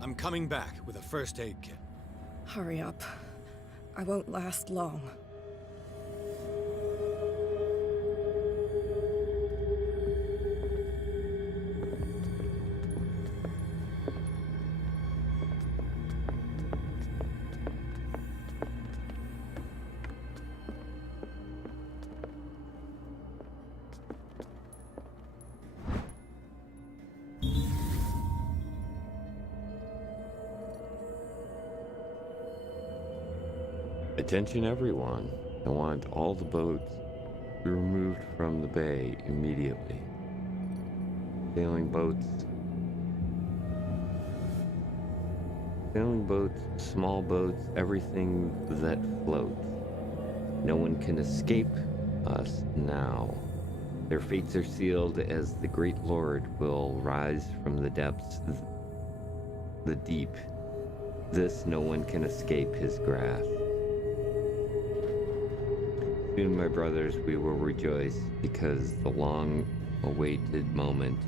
I'm coming back with a first aid kit. Hurry up. I won't last long. Attention everyone. I want all the boats to be removed from the bay immediately. Sailing boats, small boats, everything that floats. No one can escape us now. Their fates are sealed as the great Lord will rise from the depths, the deep. This no one can escape his grasp. Soon, my brothers, we will rejoice because the long-awaited moment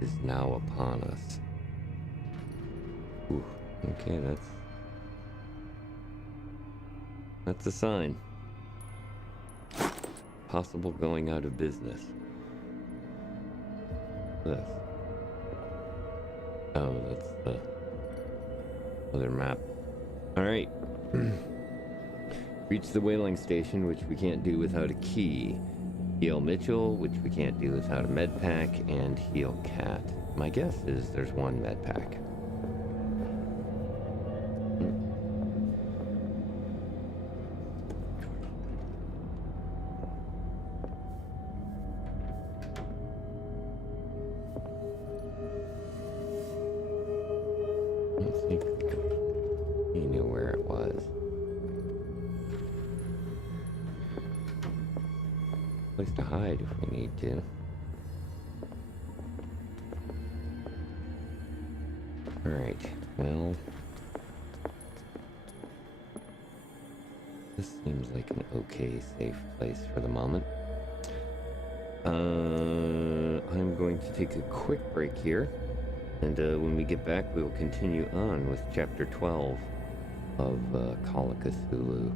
is now upon us. Ooh, okay, that's a sign. Possible going out of business. This. Oh, that's the other map. All right. Reach the whaling station, which we can't do without a key. Heal Mitchell, which we can't do without a med pack, and heal Cat. My guess is there's one med pack. I don't think he knew where it was. Place to hide if we need to. Alright, well, this seems like an okay, safe place for the moment. I'm going to take a quick break here, and when we get back, we will continue on with Chapter 12 of Call of Cthulhu.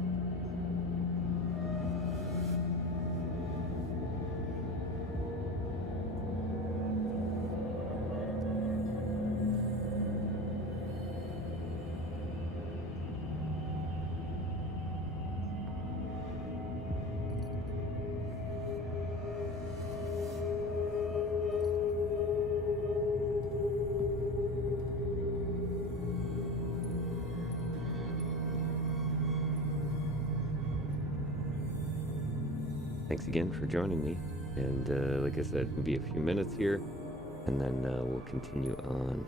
Thanks again for joining me, and like I said, it'll be a few minutes here, and then we'll continue on.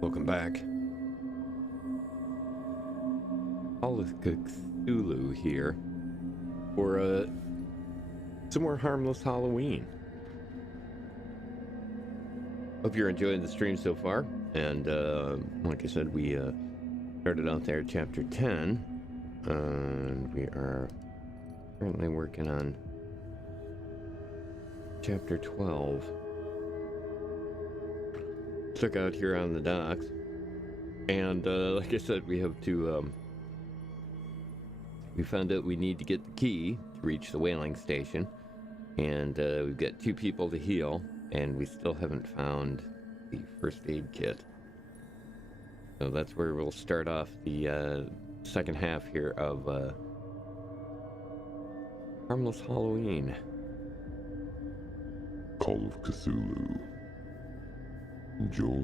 Welcome back. All of Cthulhu here for some more Harmless Halloween. Hope you're enjoying the stream so far. And like I said, we started out there at chapter 10. And we are currently working on chapter 12. Took out here on the docks. And like I said, we have to... we found out we need to get the key to reach the whaling station. And we've got 2 people to heal. And we still haven't found the first aid kit. So that's where we'll start off the second half here of Harmless Halloween. Call of Cthulhu. Enjoy.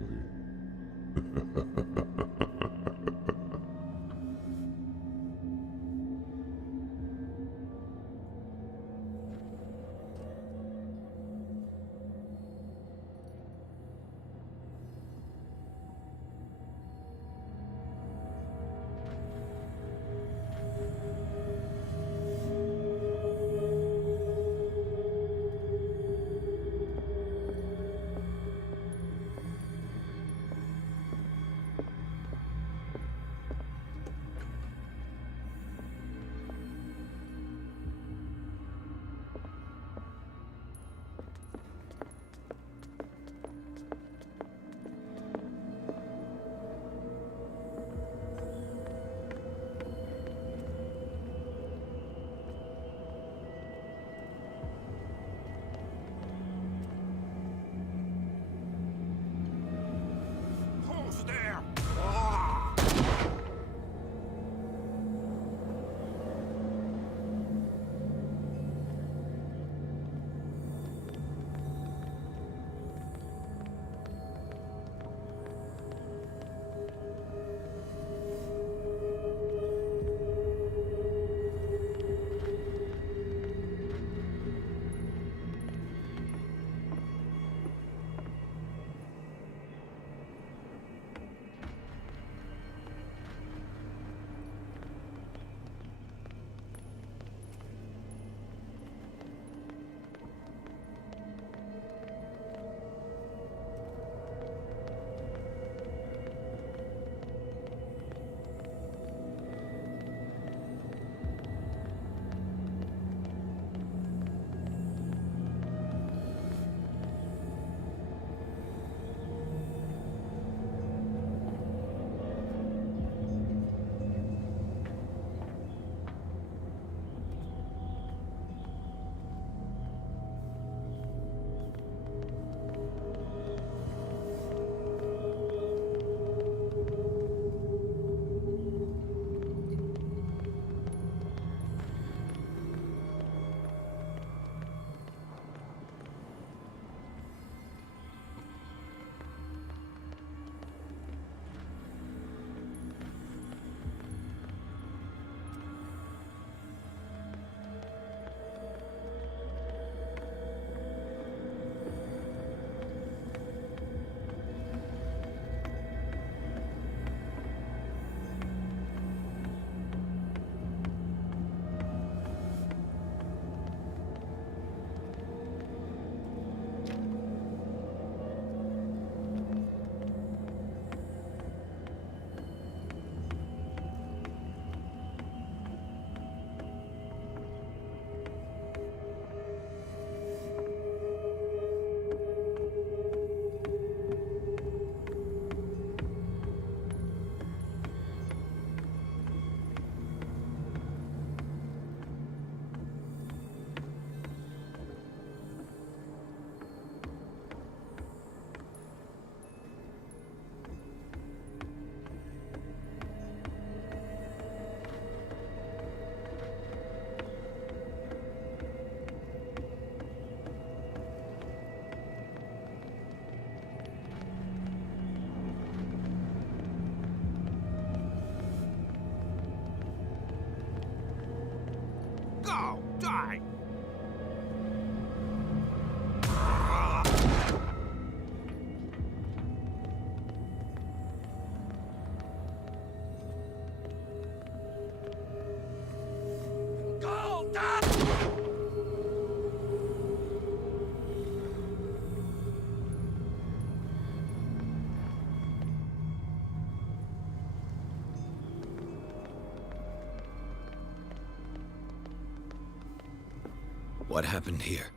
What happened here?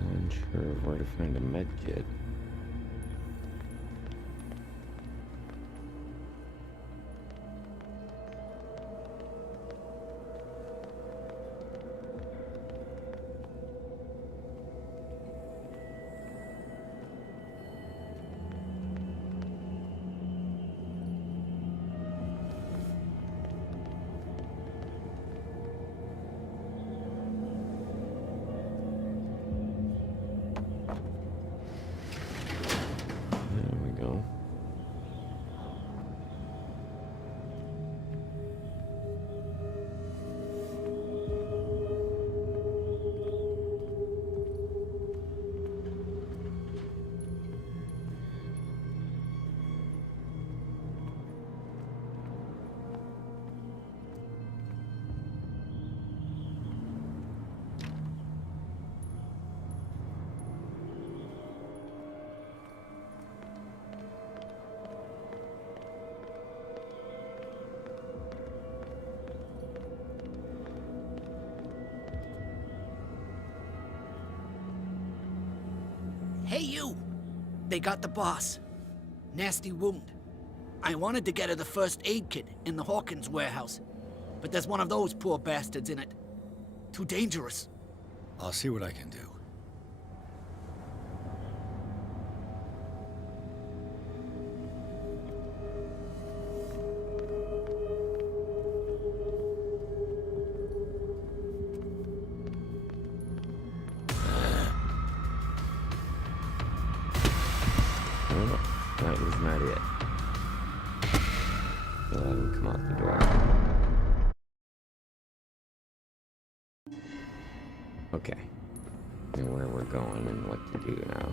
Unsure of where to find a med kit. Hey, you! They got the boss. Nasty wound. I wanted to get her the first aid kit in the Hawkins warehouse, but there's one of those poor bastards in it. Too dangerous. I'll see what I can do. That was not it. Let him come out the door. Okay. And where we're going and what to do now.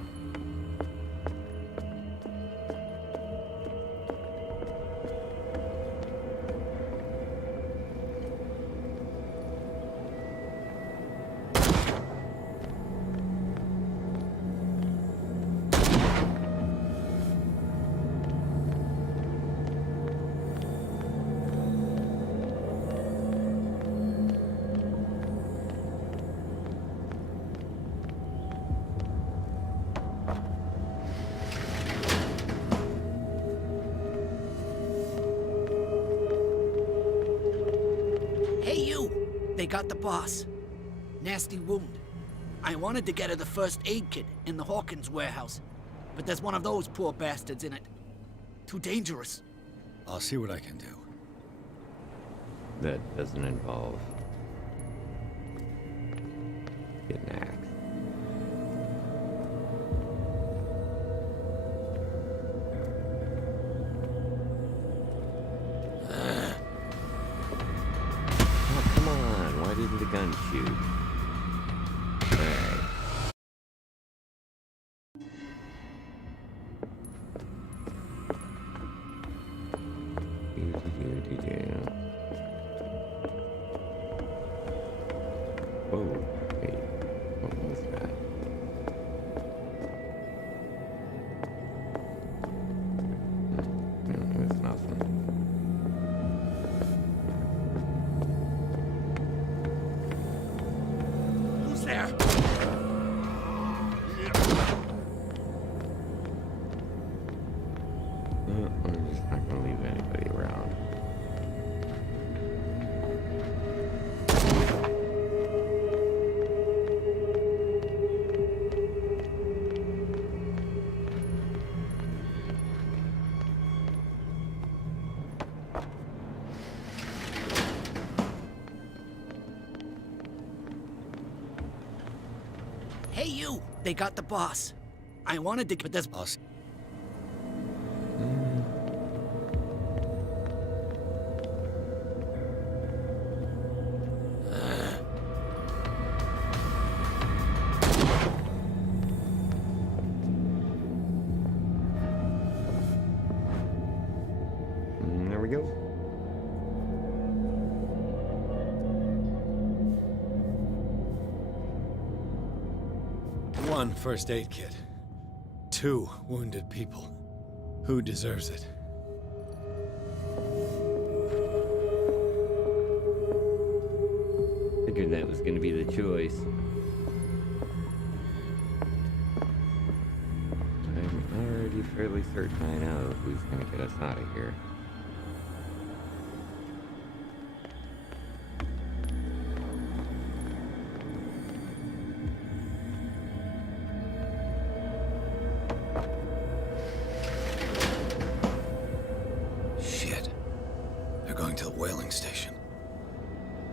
They got the boss. Nasty wound. I wanted to get her the first aid kit in the Hawkins warehouse, but there's one of those poor bastards in it. Too dangerous. I'll see what I can do. That doesn't involve getting axed. Oh, come on. Why didn't the gun shoot? Alright. Whoa, wait, what was that? No, it was nothing. Who's there? I'm just not gonna leave anybody around. Hey, you! They got the boss. I wanted to, but there's boss. There we go. One first aid kit. 2 wounded people. Who deserves it? Figured that was gonna be the choice. I'm already fairly certain I know who's gonna get us out of here. Shit. They're going to the whaling station.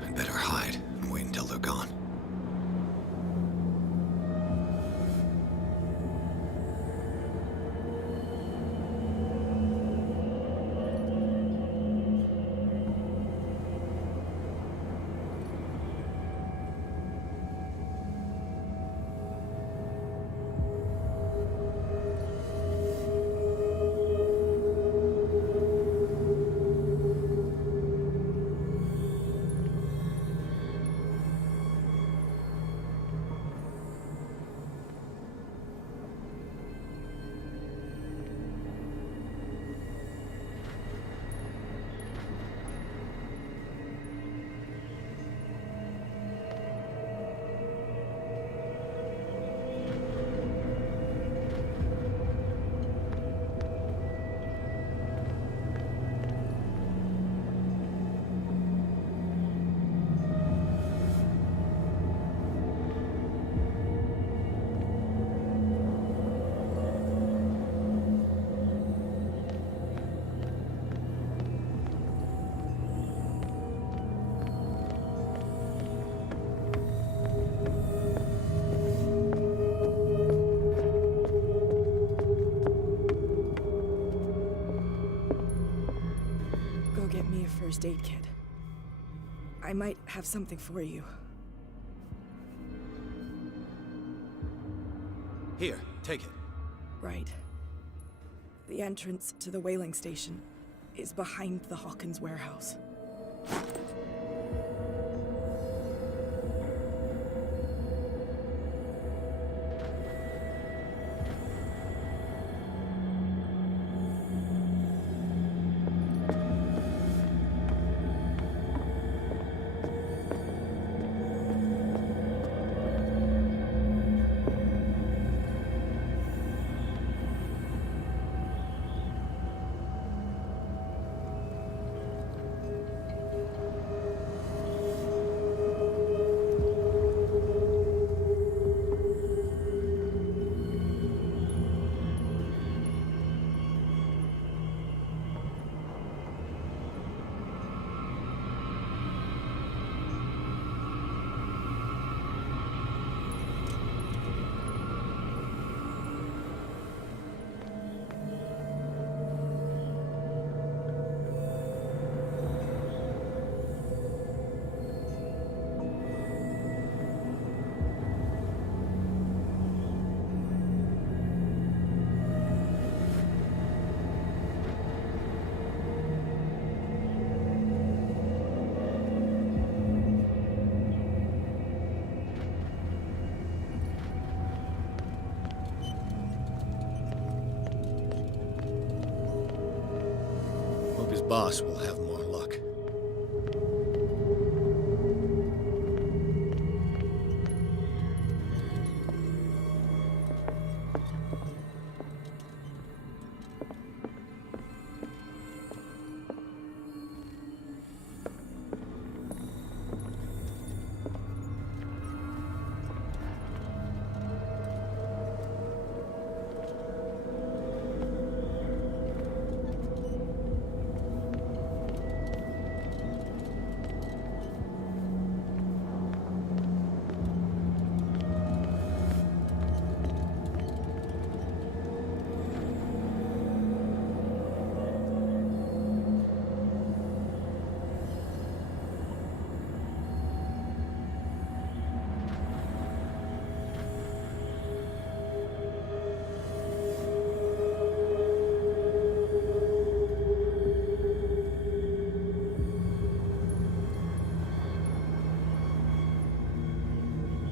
I'd better hide and wait until they're gone. Go get me a first aid kit. I might have something for you. Here, take it. Right. The entrance to the whaling station is behind the Hawkins warehouse. The boss will have more luck.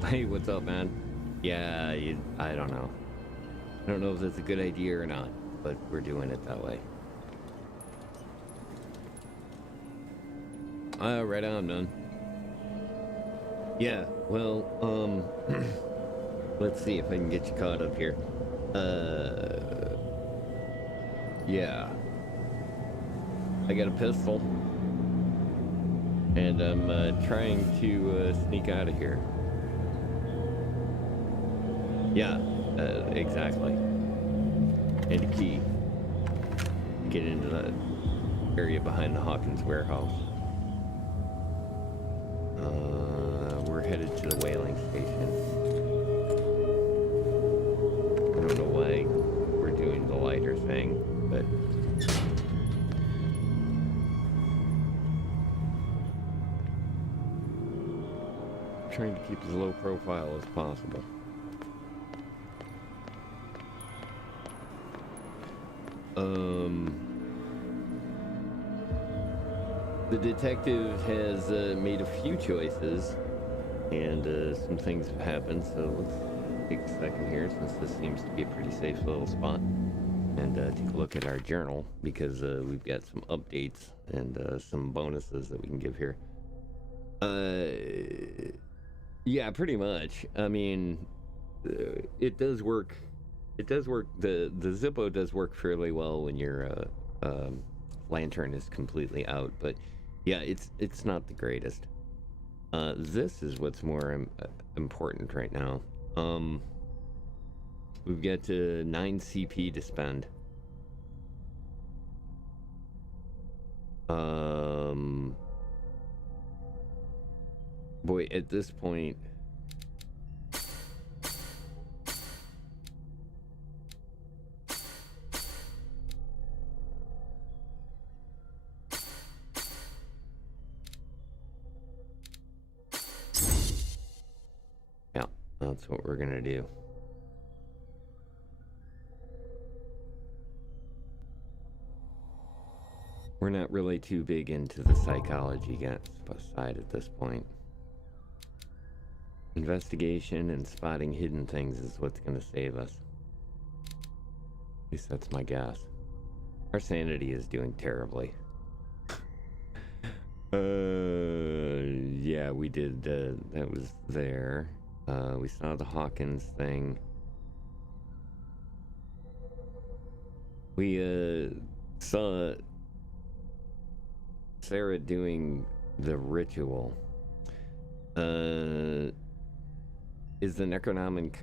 Hey, what's up, man? Yeah, I don't know. I don't know if that's a good idea or not, but we're doing it that way. Right on, man. Yeah, well, let's see if I can get you caught up here. Yeah. I got a pistol. And I'm trying to sneak out of here. Yeah, exactly. And a key. Get into the area behind the Hawkins warehouse. We're headed to the whaling station. I don't know why we're doing the lighter thing, but... trying to keep as low profile as possible. The detective has made a few choices, and some things have happened, so let's take a second here, since this seems to be a pretty safe little spot, and take a look at our journal, because we've got some updates and some bonuses that we can give here. Yeah, pretty much. I mean, it does work. It does work. The Zippo does work fairly well when your lantern is completely out, but yeah, it's not the greatest. This is what's more important right now. We've got 9 CP to spend. Boy, at this point, yeah, that's what we're gonna do. We're not really too big into the psychology side at this point. Investigation and spotting hidden things is what's going to save us. At least that's my guess. Our sanity is doing terribly. Yeah, we did, that was there. We saw the Hawkins thing. We, saw Sarah doing the ritual. Is the Necronomicon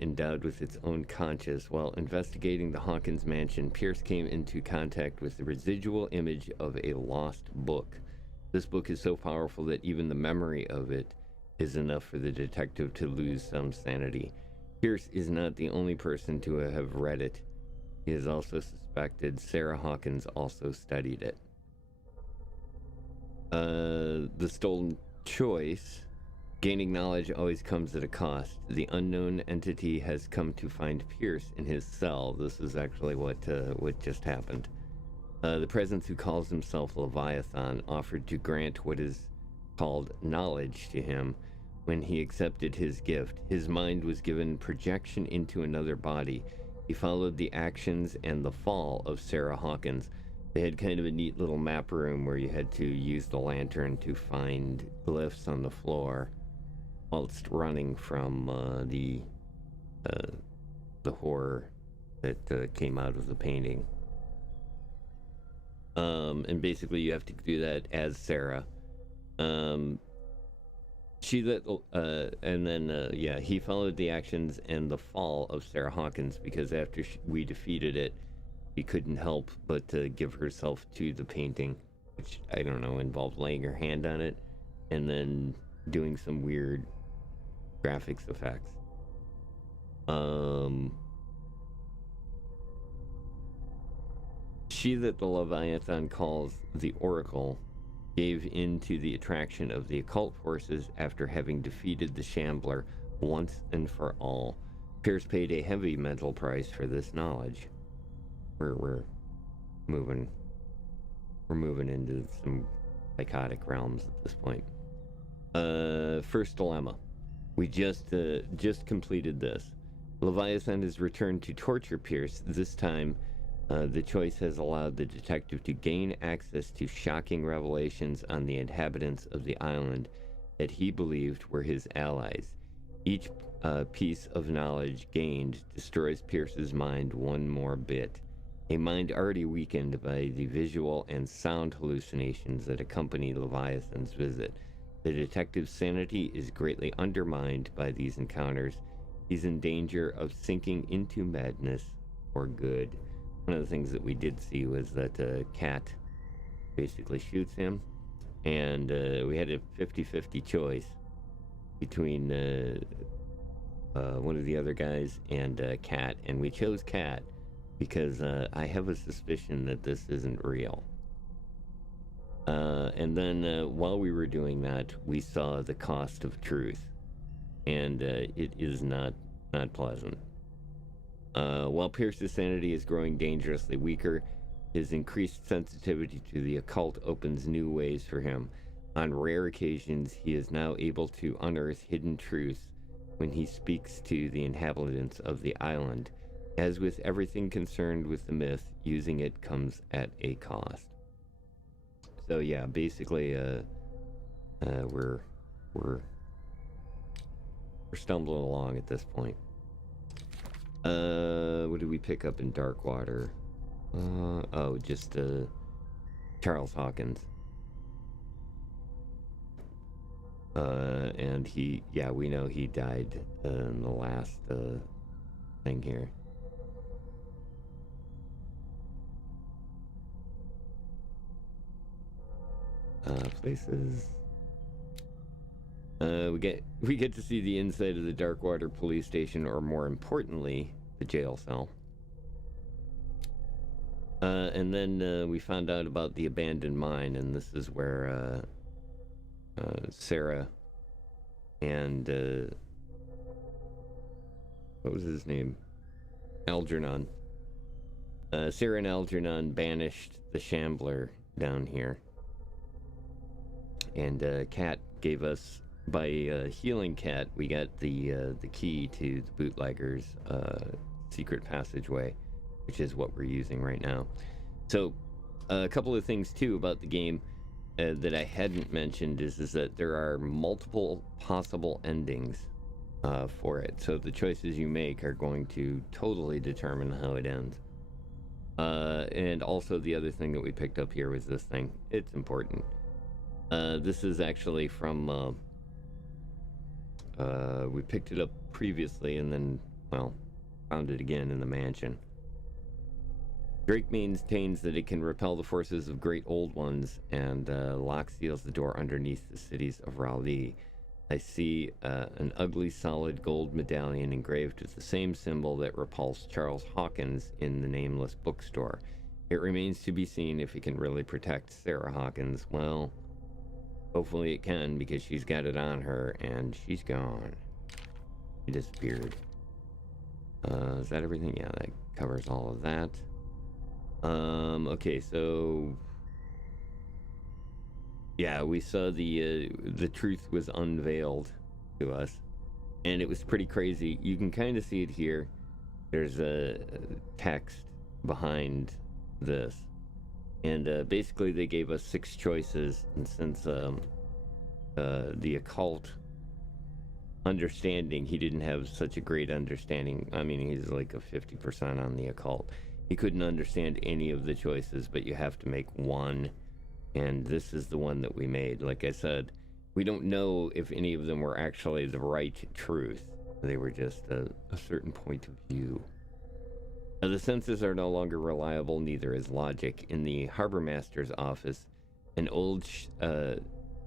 endowed with its own conscience? While investigating the Hawkins mansion, Pierce came into contact with the residual image of a lost book. This book is so powerful that even the memory of it is enough for the detective to lose some sanity. Pierce is not the only person to have read it. He is also suspected Sarah Hawkins also studied it. The stolen choice. Gaining knowledge always comes at a cost. The unknown entity has come to find Pierce in his cell. This is actually what just happened. The presence who calls himself Leviathan offered to grant what is called knowledge to him. When he accepted his gift, his mind was given projection into another body. He followed the actions and the fall of Sarah Hawkins. They had kind of a neat little map room where you had to use the lantern to find glyphs on the floor whilst running from the horror that came out of the painting. And basically you have to do that as Sarah. He followed the actions and the fall of Sarah Hawkins, because after we defeated it, she couldn't help but to give herself to the painting, which, I don't know, involved laying her hand on it and then doing some weird graphics effects. She that the Leviathan calls the Oracle gave in to the attraction of the occult forces after having defeated the Shambler once and for all. Pierce paid a heavy mental price for this knowledge. We're moving into some psychotic realms at this point. First dilemma. We just completed this. Leviathan has returned to torture Pierce. This time, the choice has allowed the detective to gain access to shocking revelations on the inhabitants of the island that he believed were his allies. Each piece of knowledge gained destroys Pierce's mind one more bit. A mind already weakened by the visual and sound hallucinations that accompany Leviathan's visit. The detective's sanity is greatly undermined by these encounters. He's in danger of sinking into madness for good. One of the things that we did see was that Cat basically shoots him, and we had a 50-50 choice between one of the other guys and Cat, and we chose Cat because I have a suspicion that this isn't real. And then while we were doing that, we saw the cost of truth, and it is not pleasant. While Pierce's sanity is growing dangerously weaker, his increased sensitivity to the occult opens new ways for him. On rare occasions, he is now able to unearth hidden truths when he speaks to the inhabitants of the island. As with everything concerned with the myth, using it comes at a cost. So yeah, basically, we're stumbling along at this point. What did we pick up in Darkwater? Just Charles Hawkins. And we know he died in the last thing here. Places. We get to see the inside of the Darkwater police station, or more importantly, the jail cell. And then we found out about the abandoned mine, and this is where Sarah and what was his name? Algernon. Sarah and Algernon banished the Shambler down here. And Cat gave us, by healing Cat, we got the key to the bootlegger's secret passageway, which is what we're using right now. So a couple of things too about the game that I hadn't mentioned is that there are multiple possible endings for it. So the choices you make are going to totally determine how it ends. And also the other thing that we picked up here was this thing. It's important. This is actually from, we picked it up previously and then, well, found it again in the mansion. Drake maintains that it can repel the forces of great old ones, and lock seals the door underneath the cities of Raleigh. I see an ugly solid gold medallion engraved with the same symbol that repulsed Charles Hawkins in the Nameless bookstore. It remains to be seen if it can really protect Sarah Hawkins. Well, hopefully it can, because she's got it on her, and she's gone. She disappeared. Is that everything? Yeah, that covers all of that. Okay, so yeah, we saw the truth was unveiled to us, and it was pretty crazy. You can kind of see it here. There's a text behind this, And basically they gave us 6 choices, and since the occult understanding, he didn't have such a great understanding. I mean, he's like a 50% on the occult. He couldn't understand any of the choices, but you have to make one, and this is the one that we made. Like I said, we don't know if any of them were actually the right truth. They were just a certain point of view. Now, the senses are no longer reliable, neither is logic. In the harbor master's office, an old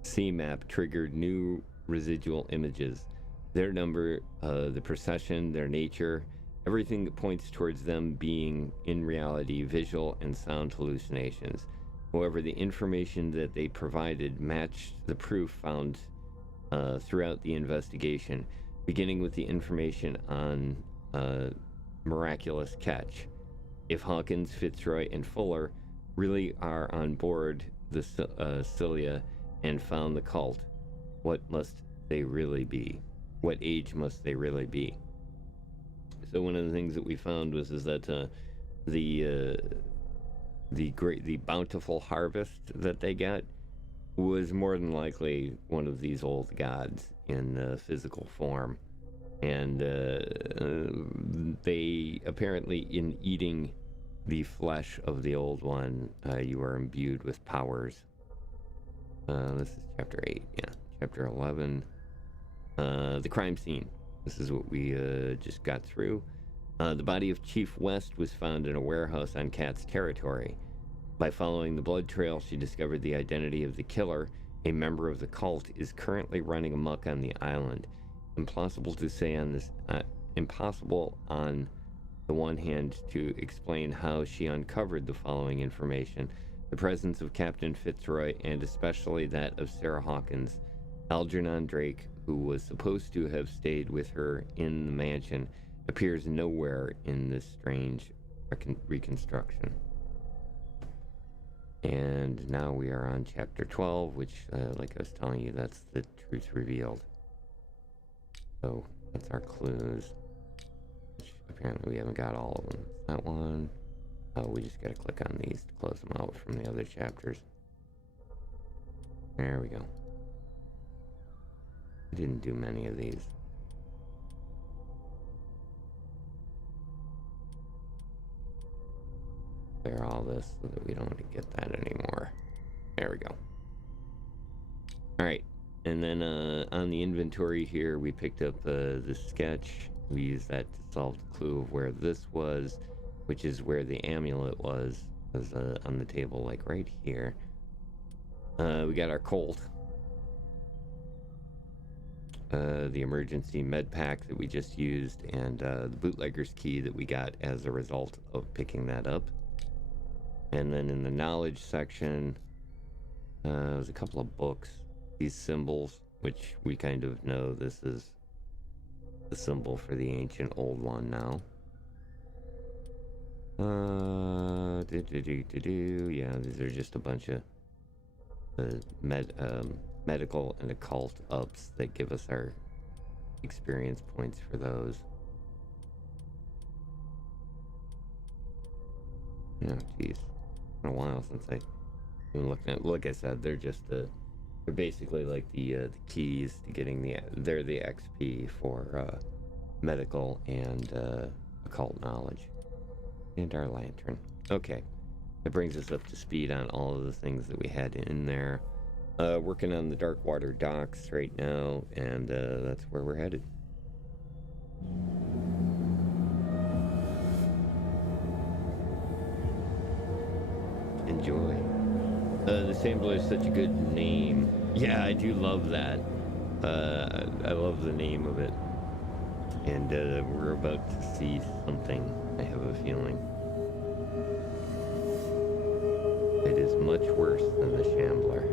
sea map triggered new residual images. Their number, the procession, their nature, everything that points towards them being, in reality, visual and sound hallucinations. However, the information that they provided matched the proof found throughout the investigation, beginning with the information on miraculous catch. If Hawkins, Fitzroy, and Fuller really are on board the Cilia and found the cult, what must they really be? What age must they really be? So one of the things that we found was that the bountiful harvest that they got was more than likely one of these old gods in physical form. And they apparently, in eating the flesh of the old one, you are imbued with powers. This is chapter 8, yeah. Chapter 11, the crime scene. This is what we just got through. The body of Chief West was found in a warehouse on Cat's territory. By following the blood trail, she discovered the identity of the killer. A member of the cult is currently running amok on the island. Impossible to say on this. Impossible on the one hand to explain how she uncovered the following information: the presence of Captain Fitzroy, and especially that of Sarah Hawkins. Algernon Drake, who was supposed to have stayed with her in the mansion, appears nowhere in this strange reconstruction. And now we are on chapter 12, which, like I was telling you, that's the truth revealed. So that's our clues, which apparently we haven't got all of them. That one. Oh, we just gotta click on these to close them out from the other chapters. There we go. I didn't do many of these. Clear all this so that we don't get that anymore. There we go. Alright, and then on the inventory here, we picked up the sketch. We used that to solve the clue of where this was, which is where the amulet was on the table, like right here. We got our Colt. The emergency med pack that we just used, and the bootlegger's key that we got as a result of picking that up. And then in the knowledge section, there's a couple of books. These symbols, which we kind of know this is the symbol for the ancient old one now. Yeah, these are just a bunch of medical and occult ups that give us our experience points for those. Oh, geez. It's been a while since I even looked at. Like I said, they're just they're basically like the keys to getting they're the XP for medical and occult knowledge. And our lantern. Okay, that brings us up to speed on all of the things that we had in there. Working on the Darkwater docks right now, and that's where we're headed. Enjoy. The Sampler is such a good name. Yeah, I do love that. I love the name of it. And we're about to see something, I have a feeling. It is much worse than the Shambler.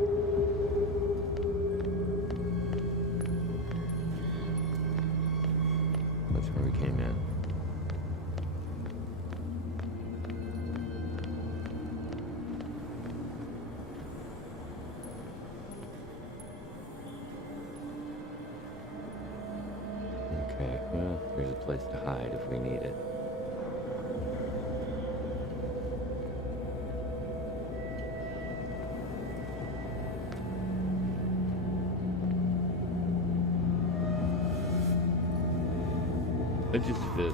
That's where we came in. Okay, well, there's a place to hide if we need it. It just fit.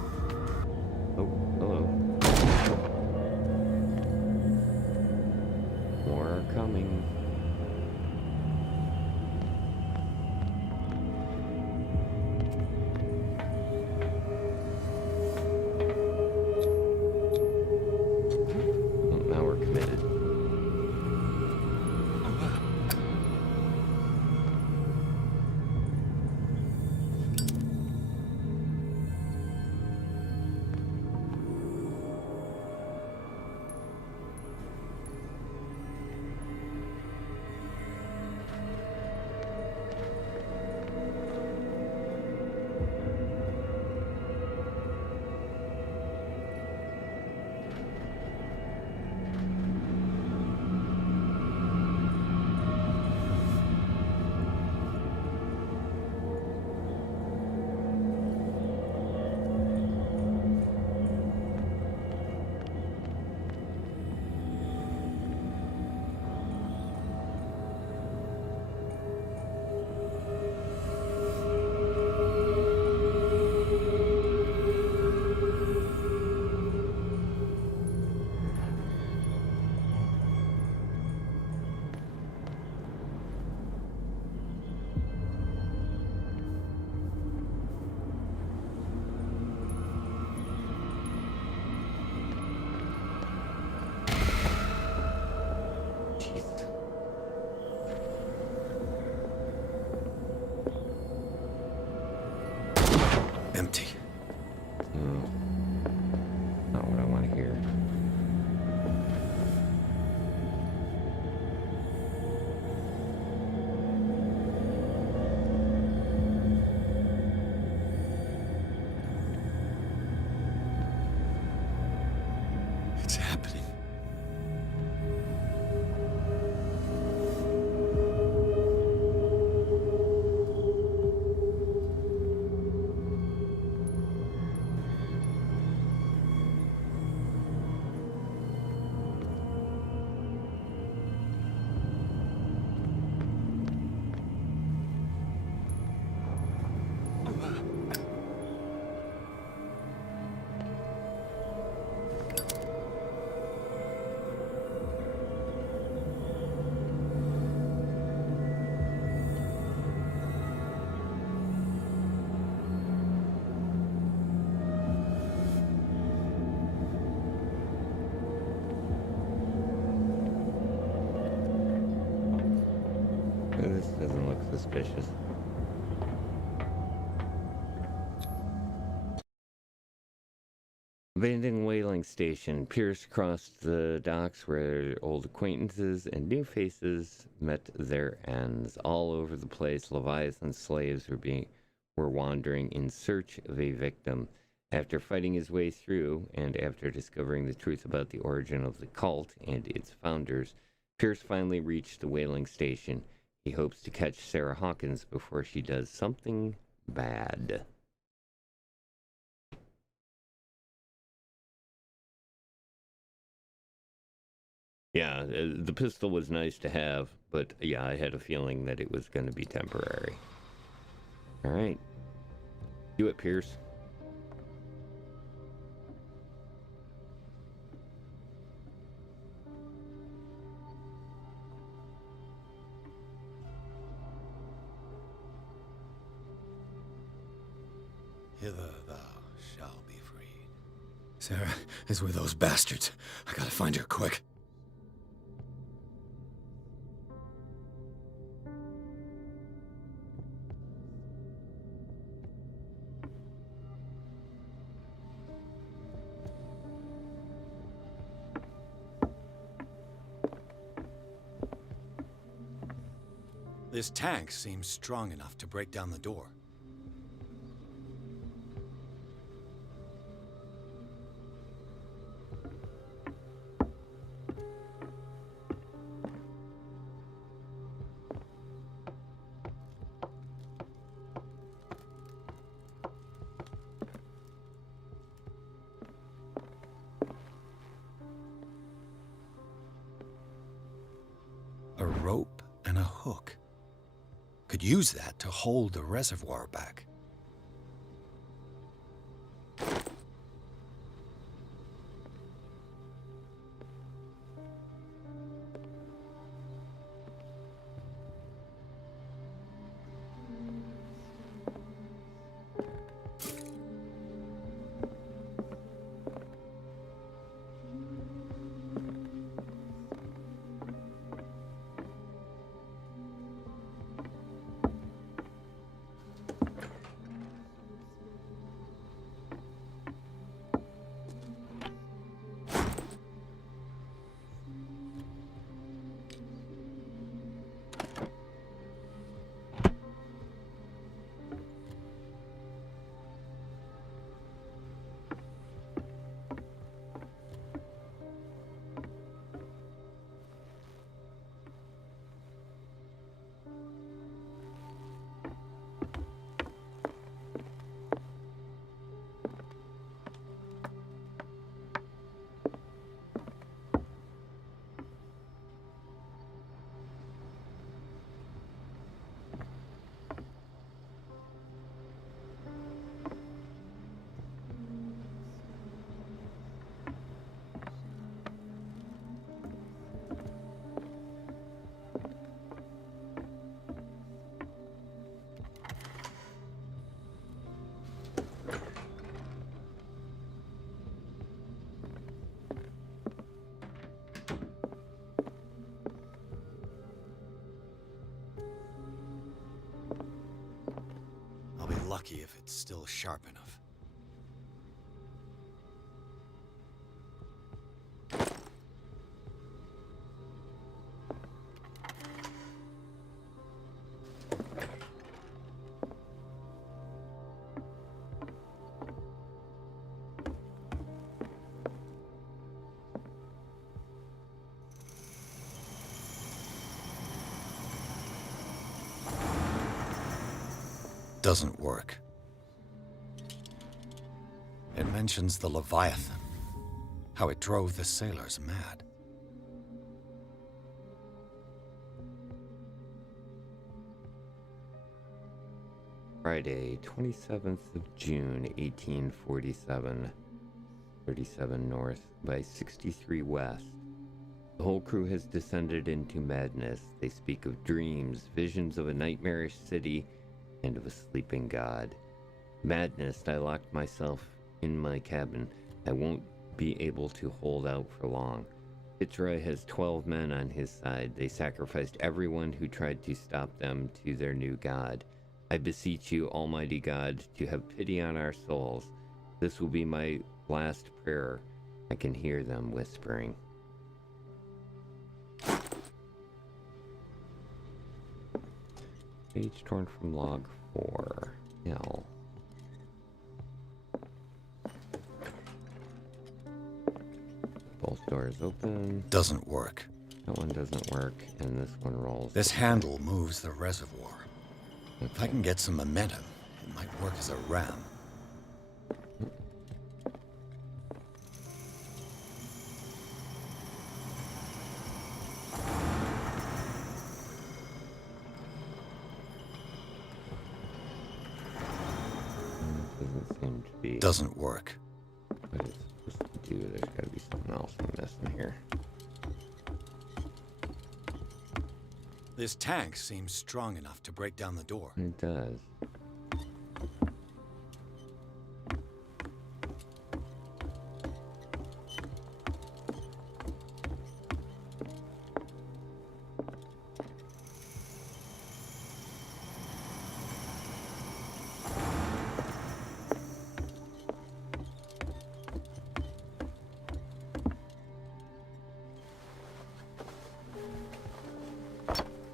Oh, hello. More are coming. Well, now we're committed. Empty. Not what I want to hear. It's happening. This doesn't look suspicious. Abandoned whaling station. Pierce crossed the docks where old acquaintances and new faces met their ends. All over the place, Leviathan slaves were wandering in search of a victim. After fighting his way through, and after discovering the truth about the origin of the cult and its founders, Pierce finally reached the whaling station. He hopes to catch Sarah Hawkins before she does something bad. Yeah, the pistol was nice to have, but yeah, I had a feeling that it was going to be temporary. All right. Do it, Pierce. Hither thou shalt be freed. Sarah is with those bastards. I gotta find her quick. This tank seems strong enough to break down the door. A rope and a hook. Could use that to hold the reservoir back. lucky if it's still sharp enough. Doesn't work. It mentions the Leviathan, how it drove the sailors mad. Friday, 27th of June, 1847. 37 north by 63 west. The whole crew has descended into madness. They speak of dreams, visions of a nightmarish city, and of a sleeping god. Madness, I locked myself in my cabin. I won't be able to hold out for long. Fitzroy has 12 men on his side. They sacrificed everyone who tried to stop them to their new god. I beseech you, Almighty God, to have pity on our souls. This will be my last prayer. I can hear them whispering. Page torn from log 4. L. Both doors open. Doesn't work. That one doesn't work, and this one rolls. This handle moves the reservoir. Okay. If I can get some momentum, it might work as a ram. Doesn't work. What is it supposed to do? There's got to be something else I'm missing here. This tank seems strong enough to break down the door. It does.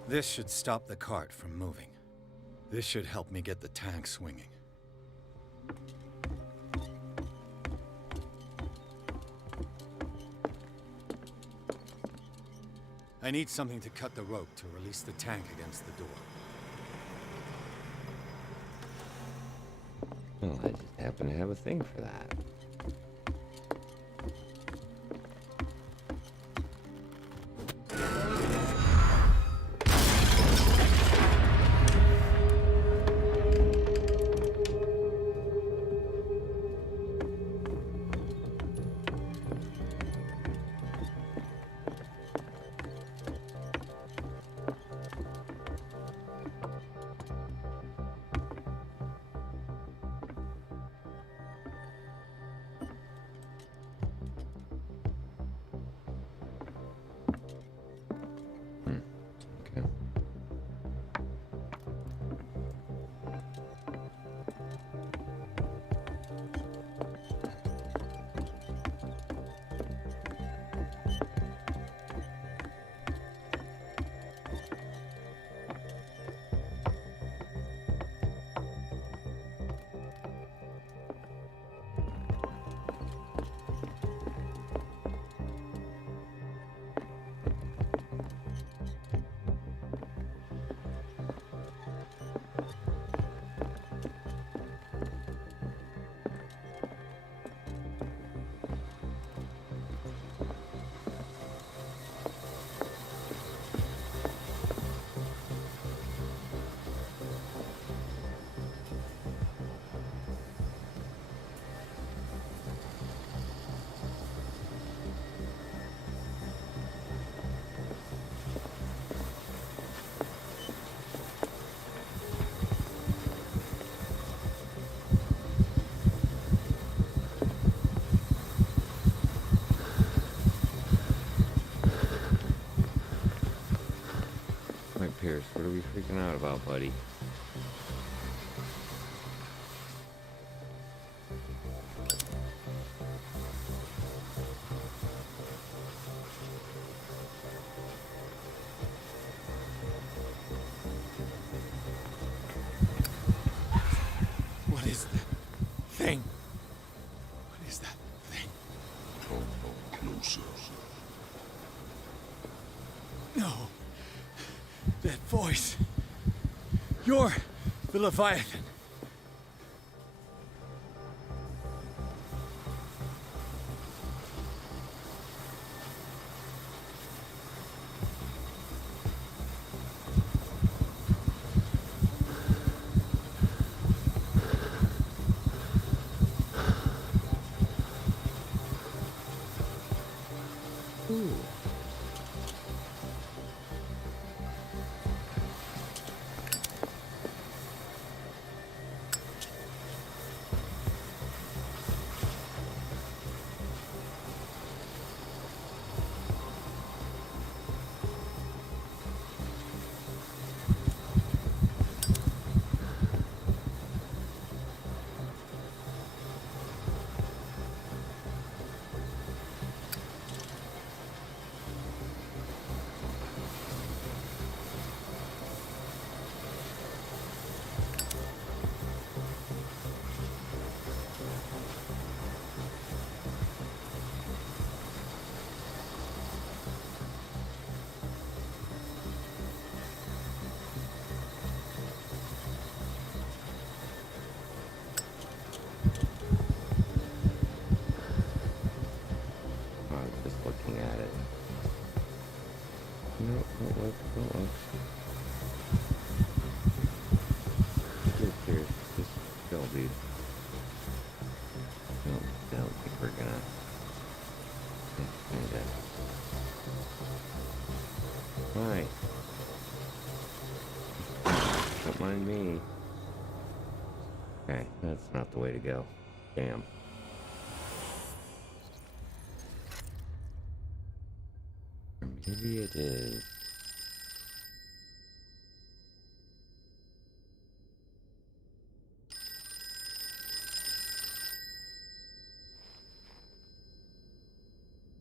This should stop the cart from moving. This should help me get the tank swinging. I need something to cut the rope to release the tank against the door. Well, I just happen to have a thing for that. Pierce, what are we freaking out about, buddy? closer. No. That voice. You're the Leviathan. Right. Don't mind me. Okay, that's not the way to go. Damn. Or maybe it is.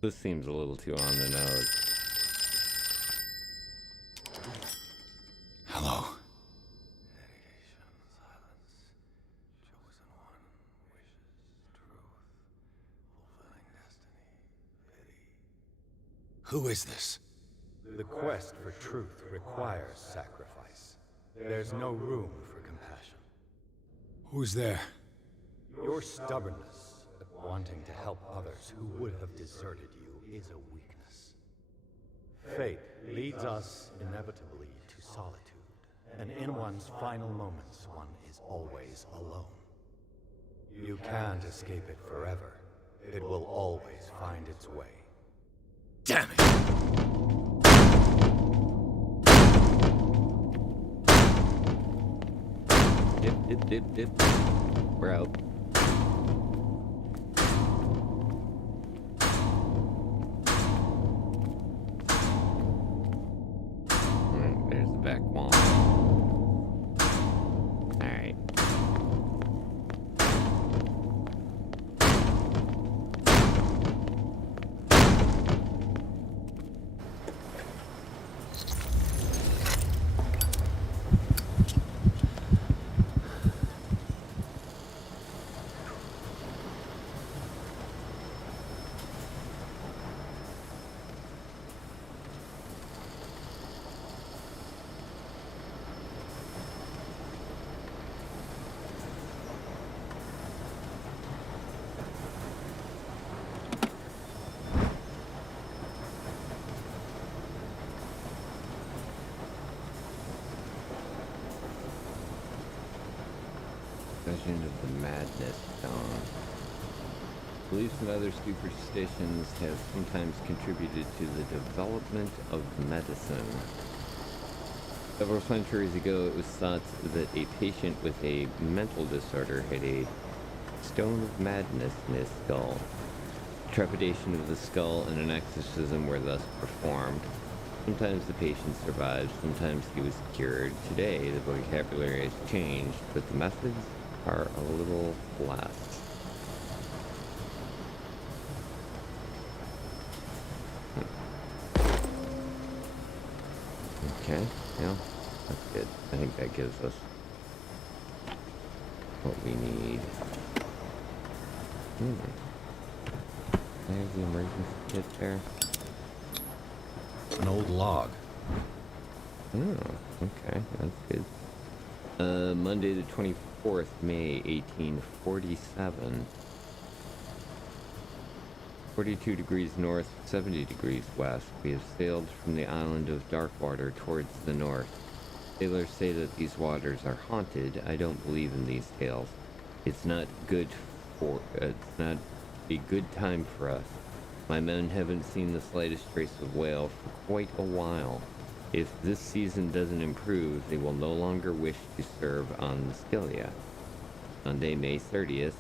This seems a little too on the nose. Hello. Who is this? The quest for truth requires sacrifice. There's no room for compassion. Who's there? Your stubbornness at wanting to help others who would have deserted you is a weakness. Fate leads us inevitably to solitude, and in one's final moments, one is always alone. You can't escape it forever. It will always find its way. Damn it! Dip. We're out. There's the back wall. Alright. Of the Madness Stone. Beliefs and other superstitions have sometimes contributed to the development of medicine. Several centuries ago, it was thought that a patient with a mental disorder had a Stone of Madness in his skull. Trepidation of the skull and an exorcism were thus performed. Sometimes the patient survived, sometimes he was cured. Today, the vocabulary has changed, but the methods are a little less. Okay, yeah, that's good. I think that gives us what we need. There's the emergency kit there. An old log. Oh, okay, that's good. Monday the 24th, May 1847. 42 degrees north, 70 degrees west. We have sailed from the island of Darkwater towards the north. Sailors say that these waters are haunted. I don't believe in these tales. It's not a good time for us. My men haven't seen the slightest trace of whale for quite a while. If this season doesn't improve, they will no longer wish to serve on the Scylla. Sunday, May 30th,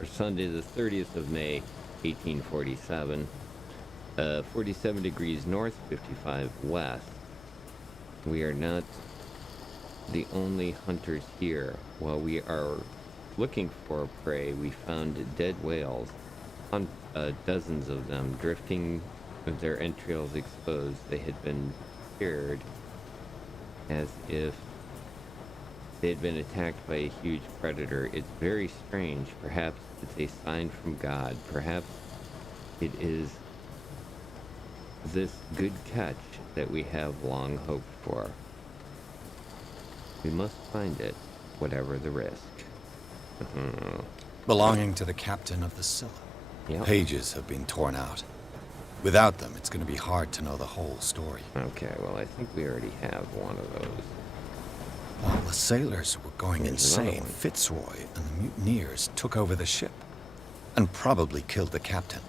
or Sunday the 30th of May, 1847. 47 degrees north, 55 west. We are not the only hunters here. While we are looking for prey, we found dead whales, dozens of them, drifting with their entrails exposed. They had been cured as if they had been attacked by a huge predator. It's very strange. Perhaps it's a sign from God. Perhaps it is this good catch that we have long hoped for. We must find it, whatever the risk. Belonging to the captain of the Scylla. Yep. Pages have been torn out. Without them, it's going to be hard to know the whole story. Okay, well, I think we already have one of those. While the sailors were going There's another insane, one. Fitzroy and the mutineers took over the ship and probably killed the captain.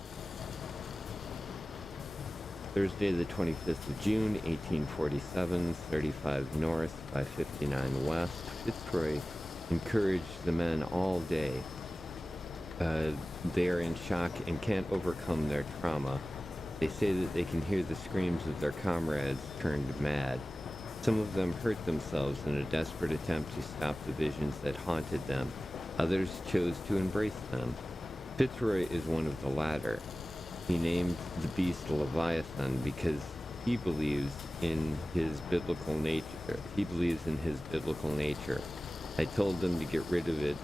Thursday, the 25th of June, 1847, 35 north by 59 west. Fitzroy encouraged the men all day. They are in shock and can't overcome their trauma. They say that they can hear the screams of their comrades turned mad. Some of them hurt themselves in a desperate attempt to stop the visions that haunted them. Others chose to embrace them. Fitzroy is one of the latter. He named the beast Leviathan because he believes in his biblical nature. I told them to get rid of it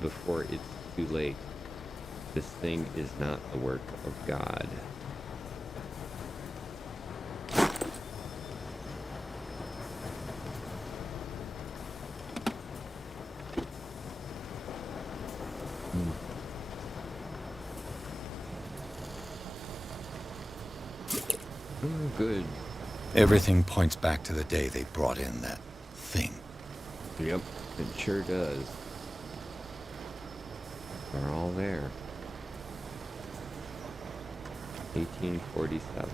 before it's too late. This thing is not the work of God. Good. Everything points back to the day they brought in that thing. Yep, it sure does. They're all there. 1847.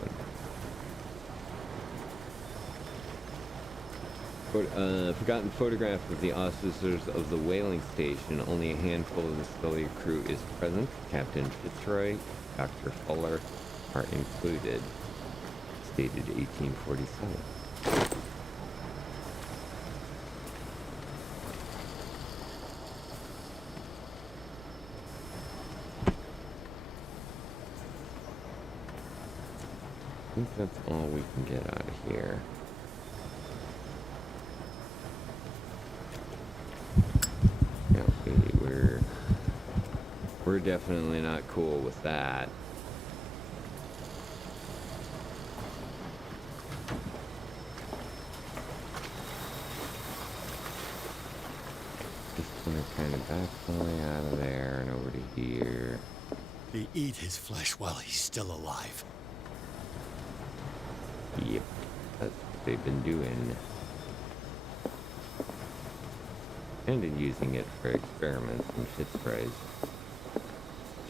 Forgotten photograph of the officers of the whaling station. Only a handful of the Scully crew is present. Captain Fitzroy, Dr. Fuller are included. Dated 1847. I think that's all we can get out of here. Yeah, we're definitely not cool with that. Kind of back going out of there and over to here. They eat his flesh while he's still alive. Yep, that's what they've been doing. And in using it for experiments in Fitzroy's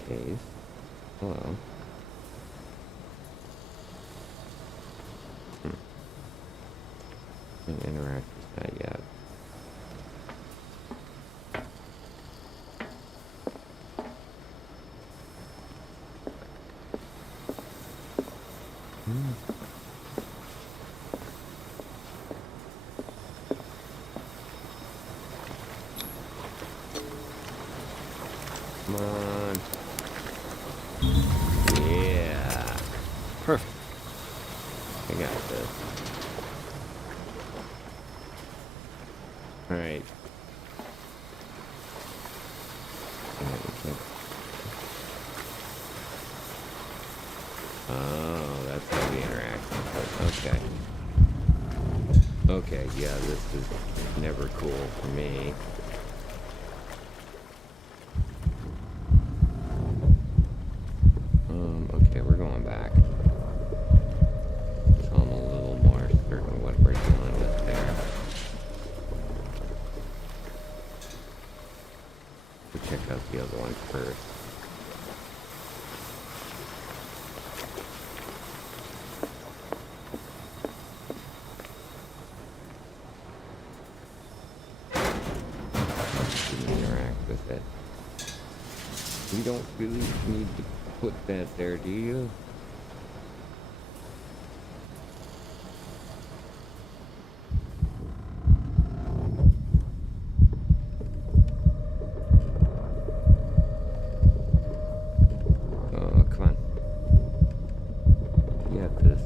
case. Hello. Can't interact with that yet. Come on. Yeah. Perfect. I got this. Alright. Oh, that's how we interact with it. Okay. Okay, yeah, this is never cool for me. Okay, we're going back. So I'm a little more certain what we're dealing with there. We'll check out the other one first. Interact with it. You don't really need to put that there, do you? Oh, come on. You got this.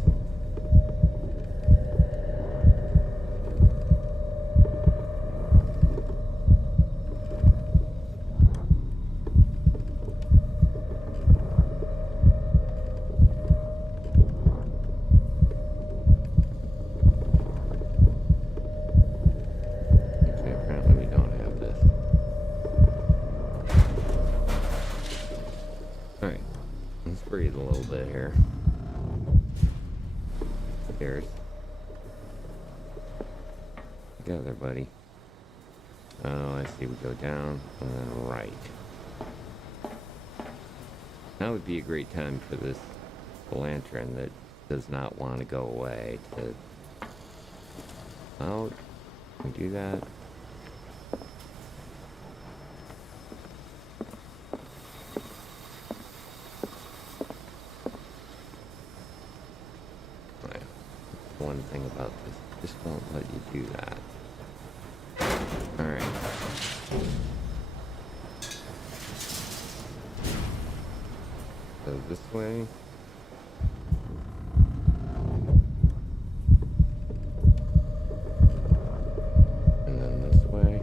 Breathe a little bit here. Stairs. Together, buddy. Oh, I see. We go down and then right. Now would be a great time for this lantern that does not want to go away to out. Can we do that? One thing about this, just won't let you do that. Alright. So this way. And then this way.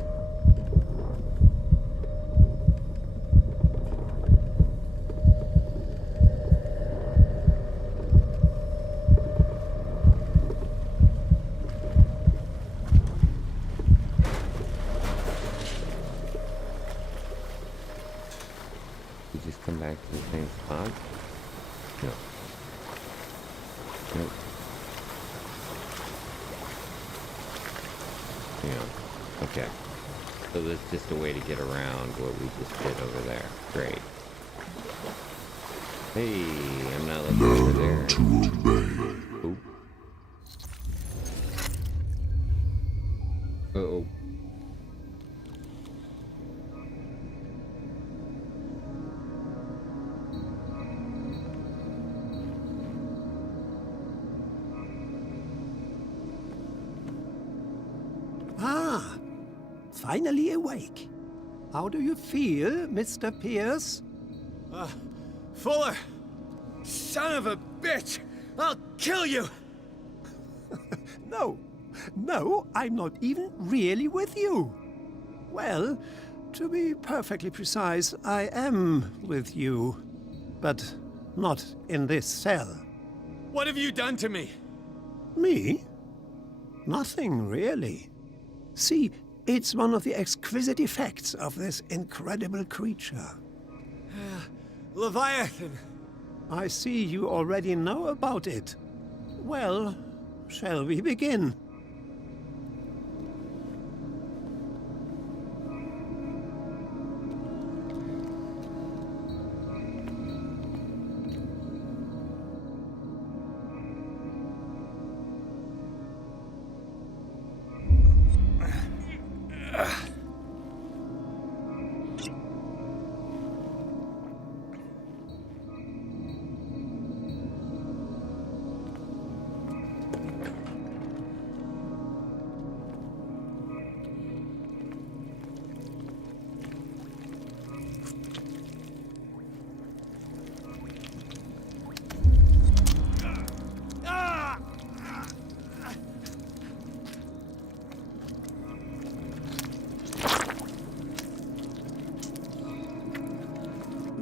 Come back to the same spot? No. Nope. Yeah. Okay. So there's just a way to get around what we just did over there. Great. Hey, I'm not looking over there. To obey. Oop. Uh-oh. Finally awake. How do you feel, Mr. Pierce? Fuller! Son of a bitch! I'll kill you! No, I'm not even really with you. Well, to be perfectly precise, I am with you, but not in this cell. What have you done to me? Me? Nothing, really. See, it's one of the exquisite effects of this incredible creature. Leviathan! I see you already know about it. Well, shall we begin?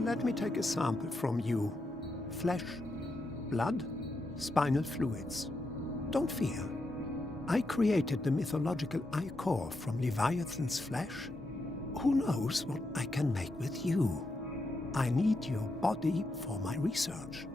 Let me take a sample from you. Flesh, blood, spinal fluids. Don't fear. I created the mythological ichor from Leviathan's flesh. Who knows what I can make with you? I need your body for my research.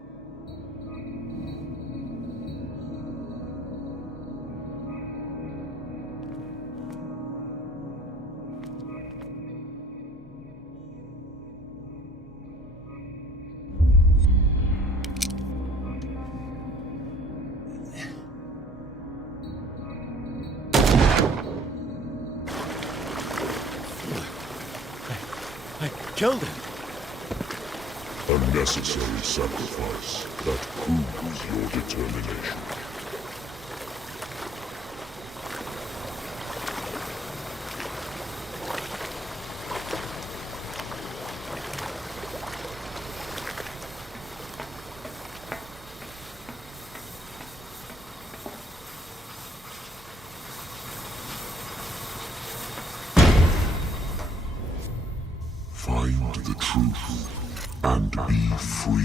Killed him. A necessary sacrifice that proves your determination. Find the truth and be free.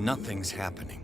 Nothing's happening.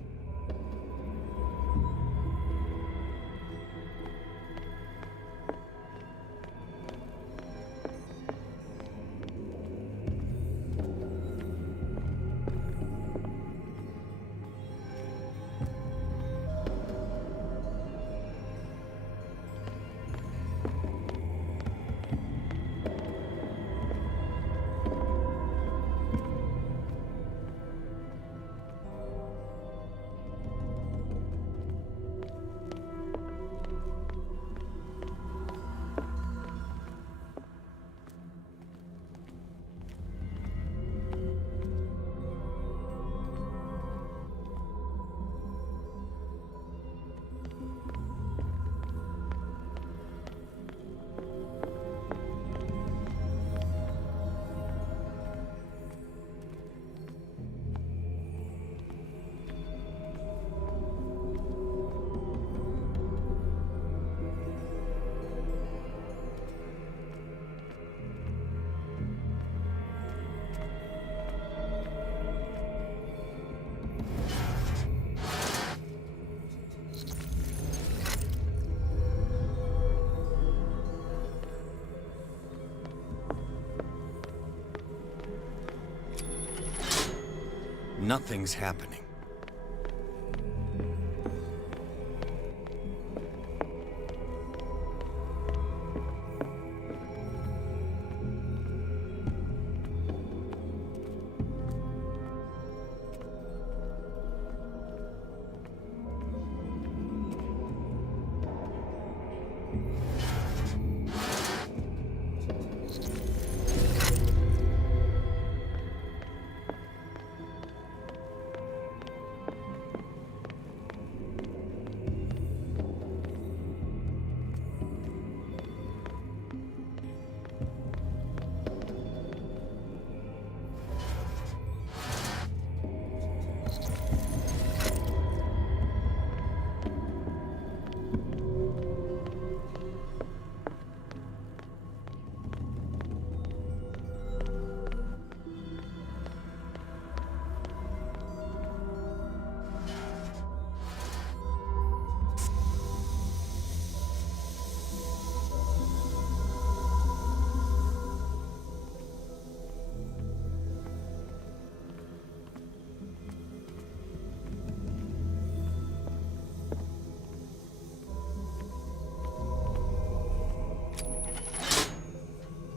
Nothing's happening.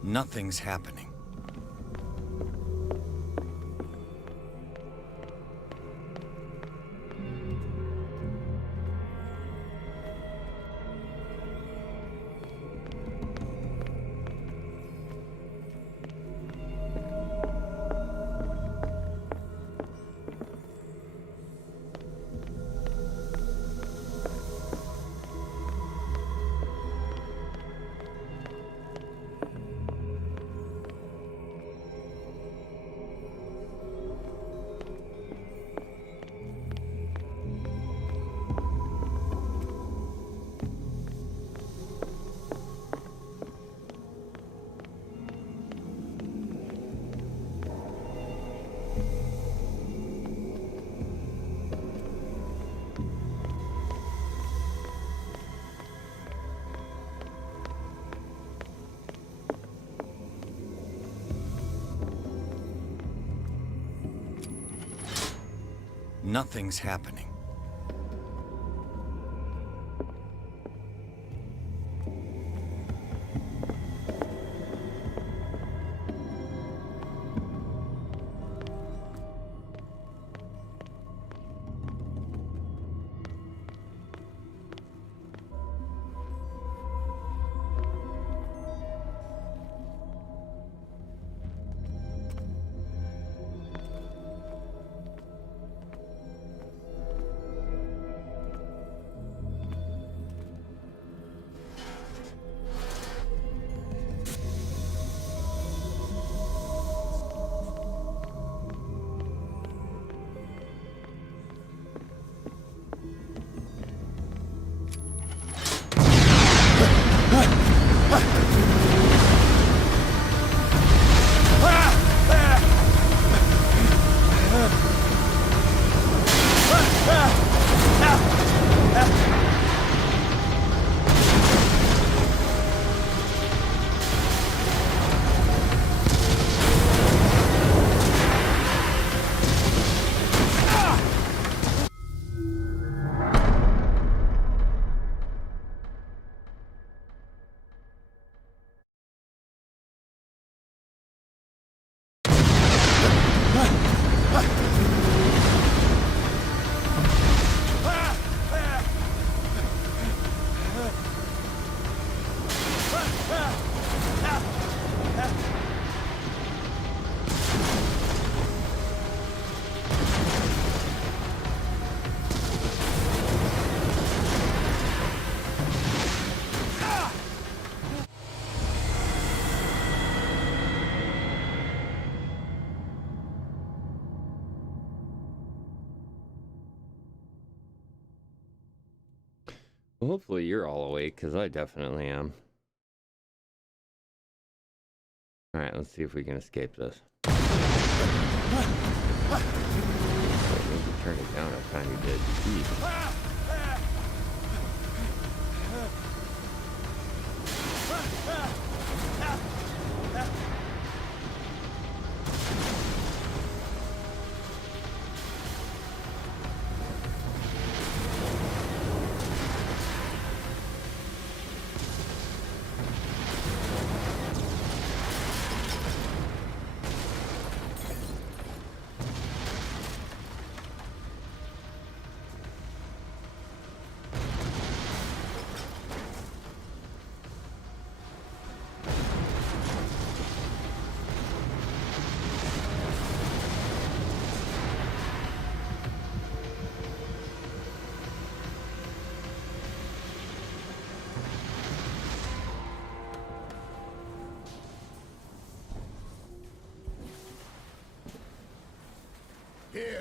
Nothing's happening. Nothing's happening. Well, hopefully you're all awake, because I definitely am. Alright, let's see if we can escape this. Maybe turn it down a tiny bit. Jeez.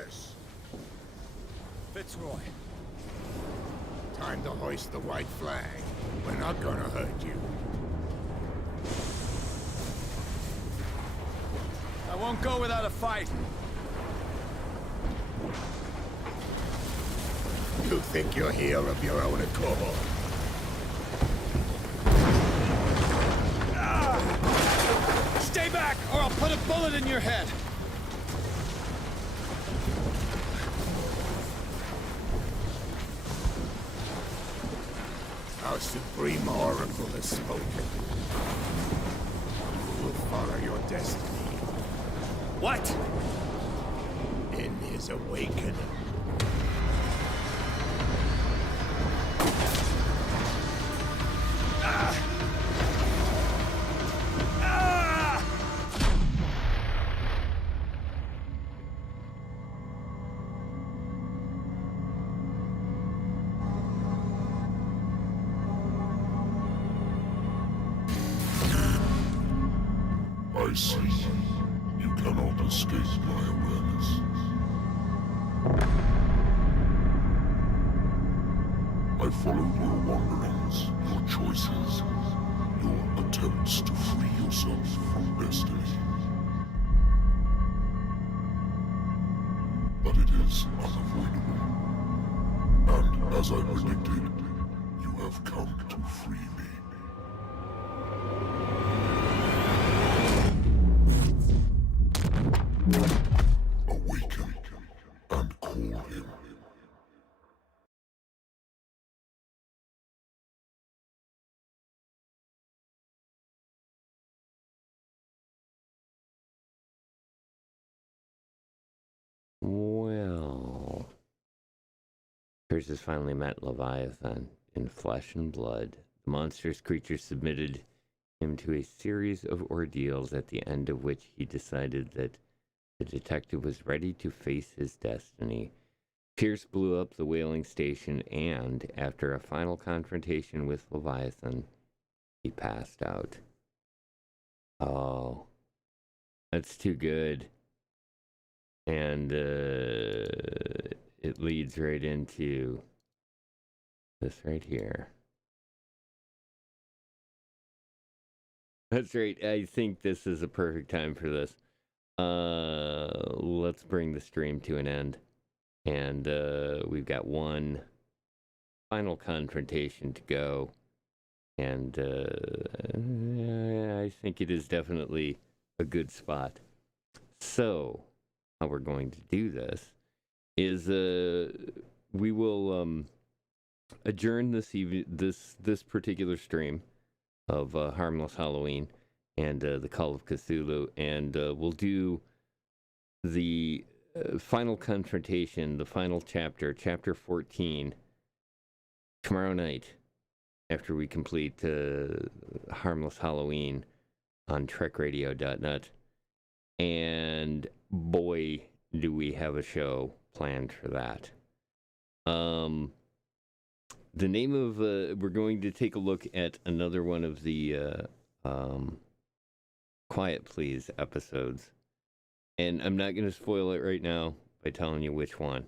orders. Fitzroy. Time to hoist the white flag. We're not gonna hurt you. I won't go without a fight. You think you're here of your own accord? Stay back, or I'll put a bullet in your head. Our supreme oracle has spoken. You will follow your destiny. What? In his awakening. I see. You cannot escape my awareness. I followed your wanderings, your choices, your attempts to free yourself from destiny. But it is unavoidable. And as I predicted, you have come to free me. Awaken and call him. Well, Pierce has finally met Leviathan in flesh and blood. The monstrous creature submitted him to a series of ordeals, at the end of which he decided that the detective was ready to face his destiny. Pierce blew up the whaling station, and after a final confrontation with Leviathan, he passed out. Oh, that's too good. And it leads right into this right here. That's right. I think this is a perfect time for this. Let's bring the stream to an end. And we've got one final confrontation to go. And I think it is definitely a good spot. So, how we're going to do this is we will adjourn this particular stream of Harmless Halloween and the Call of Cthulhu, and we'll do the final confrontation, the final chapter, chapter 14, tomorrow night after we complete Harmless Halloween on trekradio.net. And boy, do we have a show planned for that. The name of, we're going to take a look at another one of the Quiet Please episodes. And I'm not going to spoil it right now by telling you which one.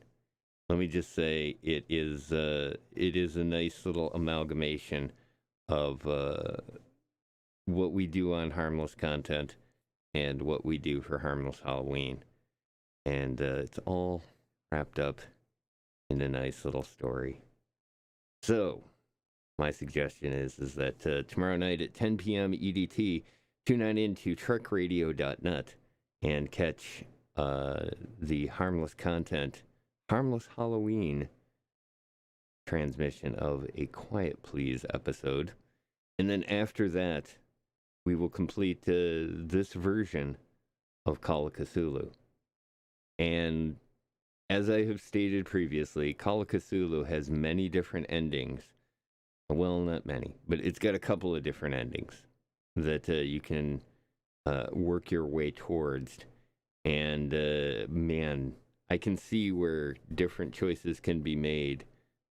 Let me just say it is a nice little amalgamation of what we do on Harmless content and what we do for Harmless Halloween. And it's all wrapped up in a nice little story. So, my suggestion is that tomorrow night at 10 p.m. EDT, tune on into trekradio.net and catch the Harmless content, Harmless Halloween transmission of a Quiet Please episode. And then after that, we will complete this version of Call of Cthulhu. And as I have stated previously, Call of Cthulhu has many different endings. Well, not many, but it's got a couple of different endings that you can work your way towards. And man, I can see where different choices can be made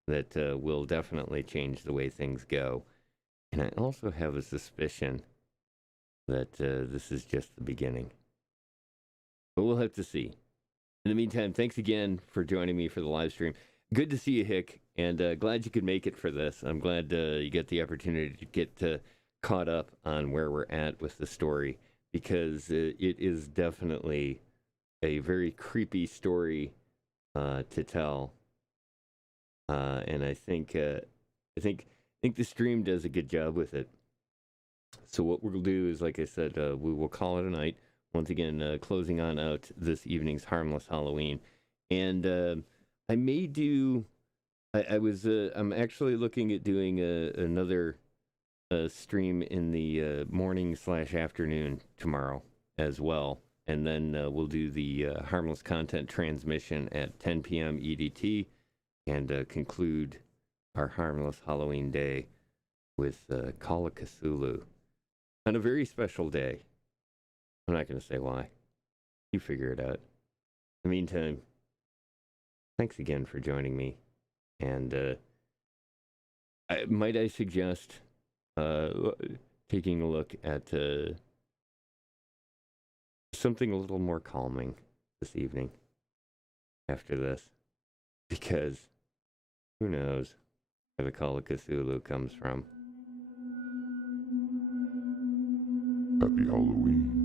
that will definitely change the way things go. And I also have a suspicion that this is just the beginning. But we'll have to see. In the meantime, thanks again for joining me for the live stream. Good to see you, Hick, and glad you could make it for this. I'm glad you get the opportunity to get caught up on where we're at with the story, because it is definitely a very creepy story to tell, and I think the stream does a good job with it. So what we'll do is, like I said, we will call it a night. Once again, closing on out this evening's Harmless Halloween, and I may do. I'm actually looking at doing another stream in the morning/afternoon tomorrow as well, and then we'll do the Harmless content transmission at 10 p.m. EDT, and conclude our Harmless Halloween day with Call of Cthulhu on a very special day. I'm not going to say why. You figure it out. In the meantime, thanks again for joining me. And might I suggest taking a look at something a little more calming this evening after this? Because who knows where the Call of Cthulhu comes from. Happy Halloween.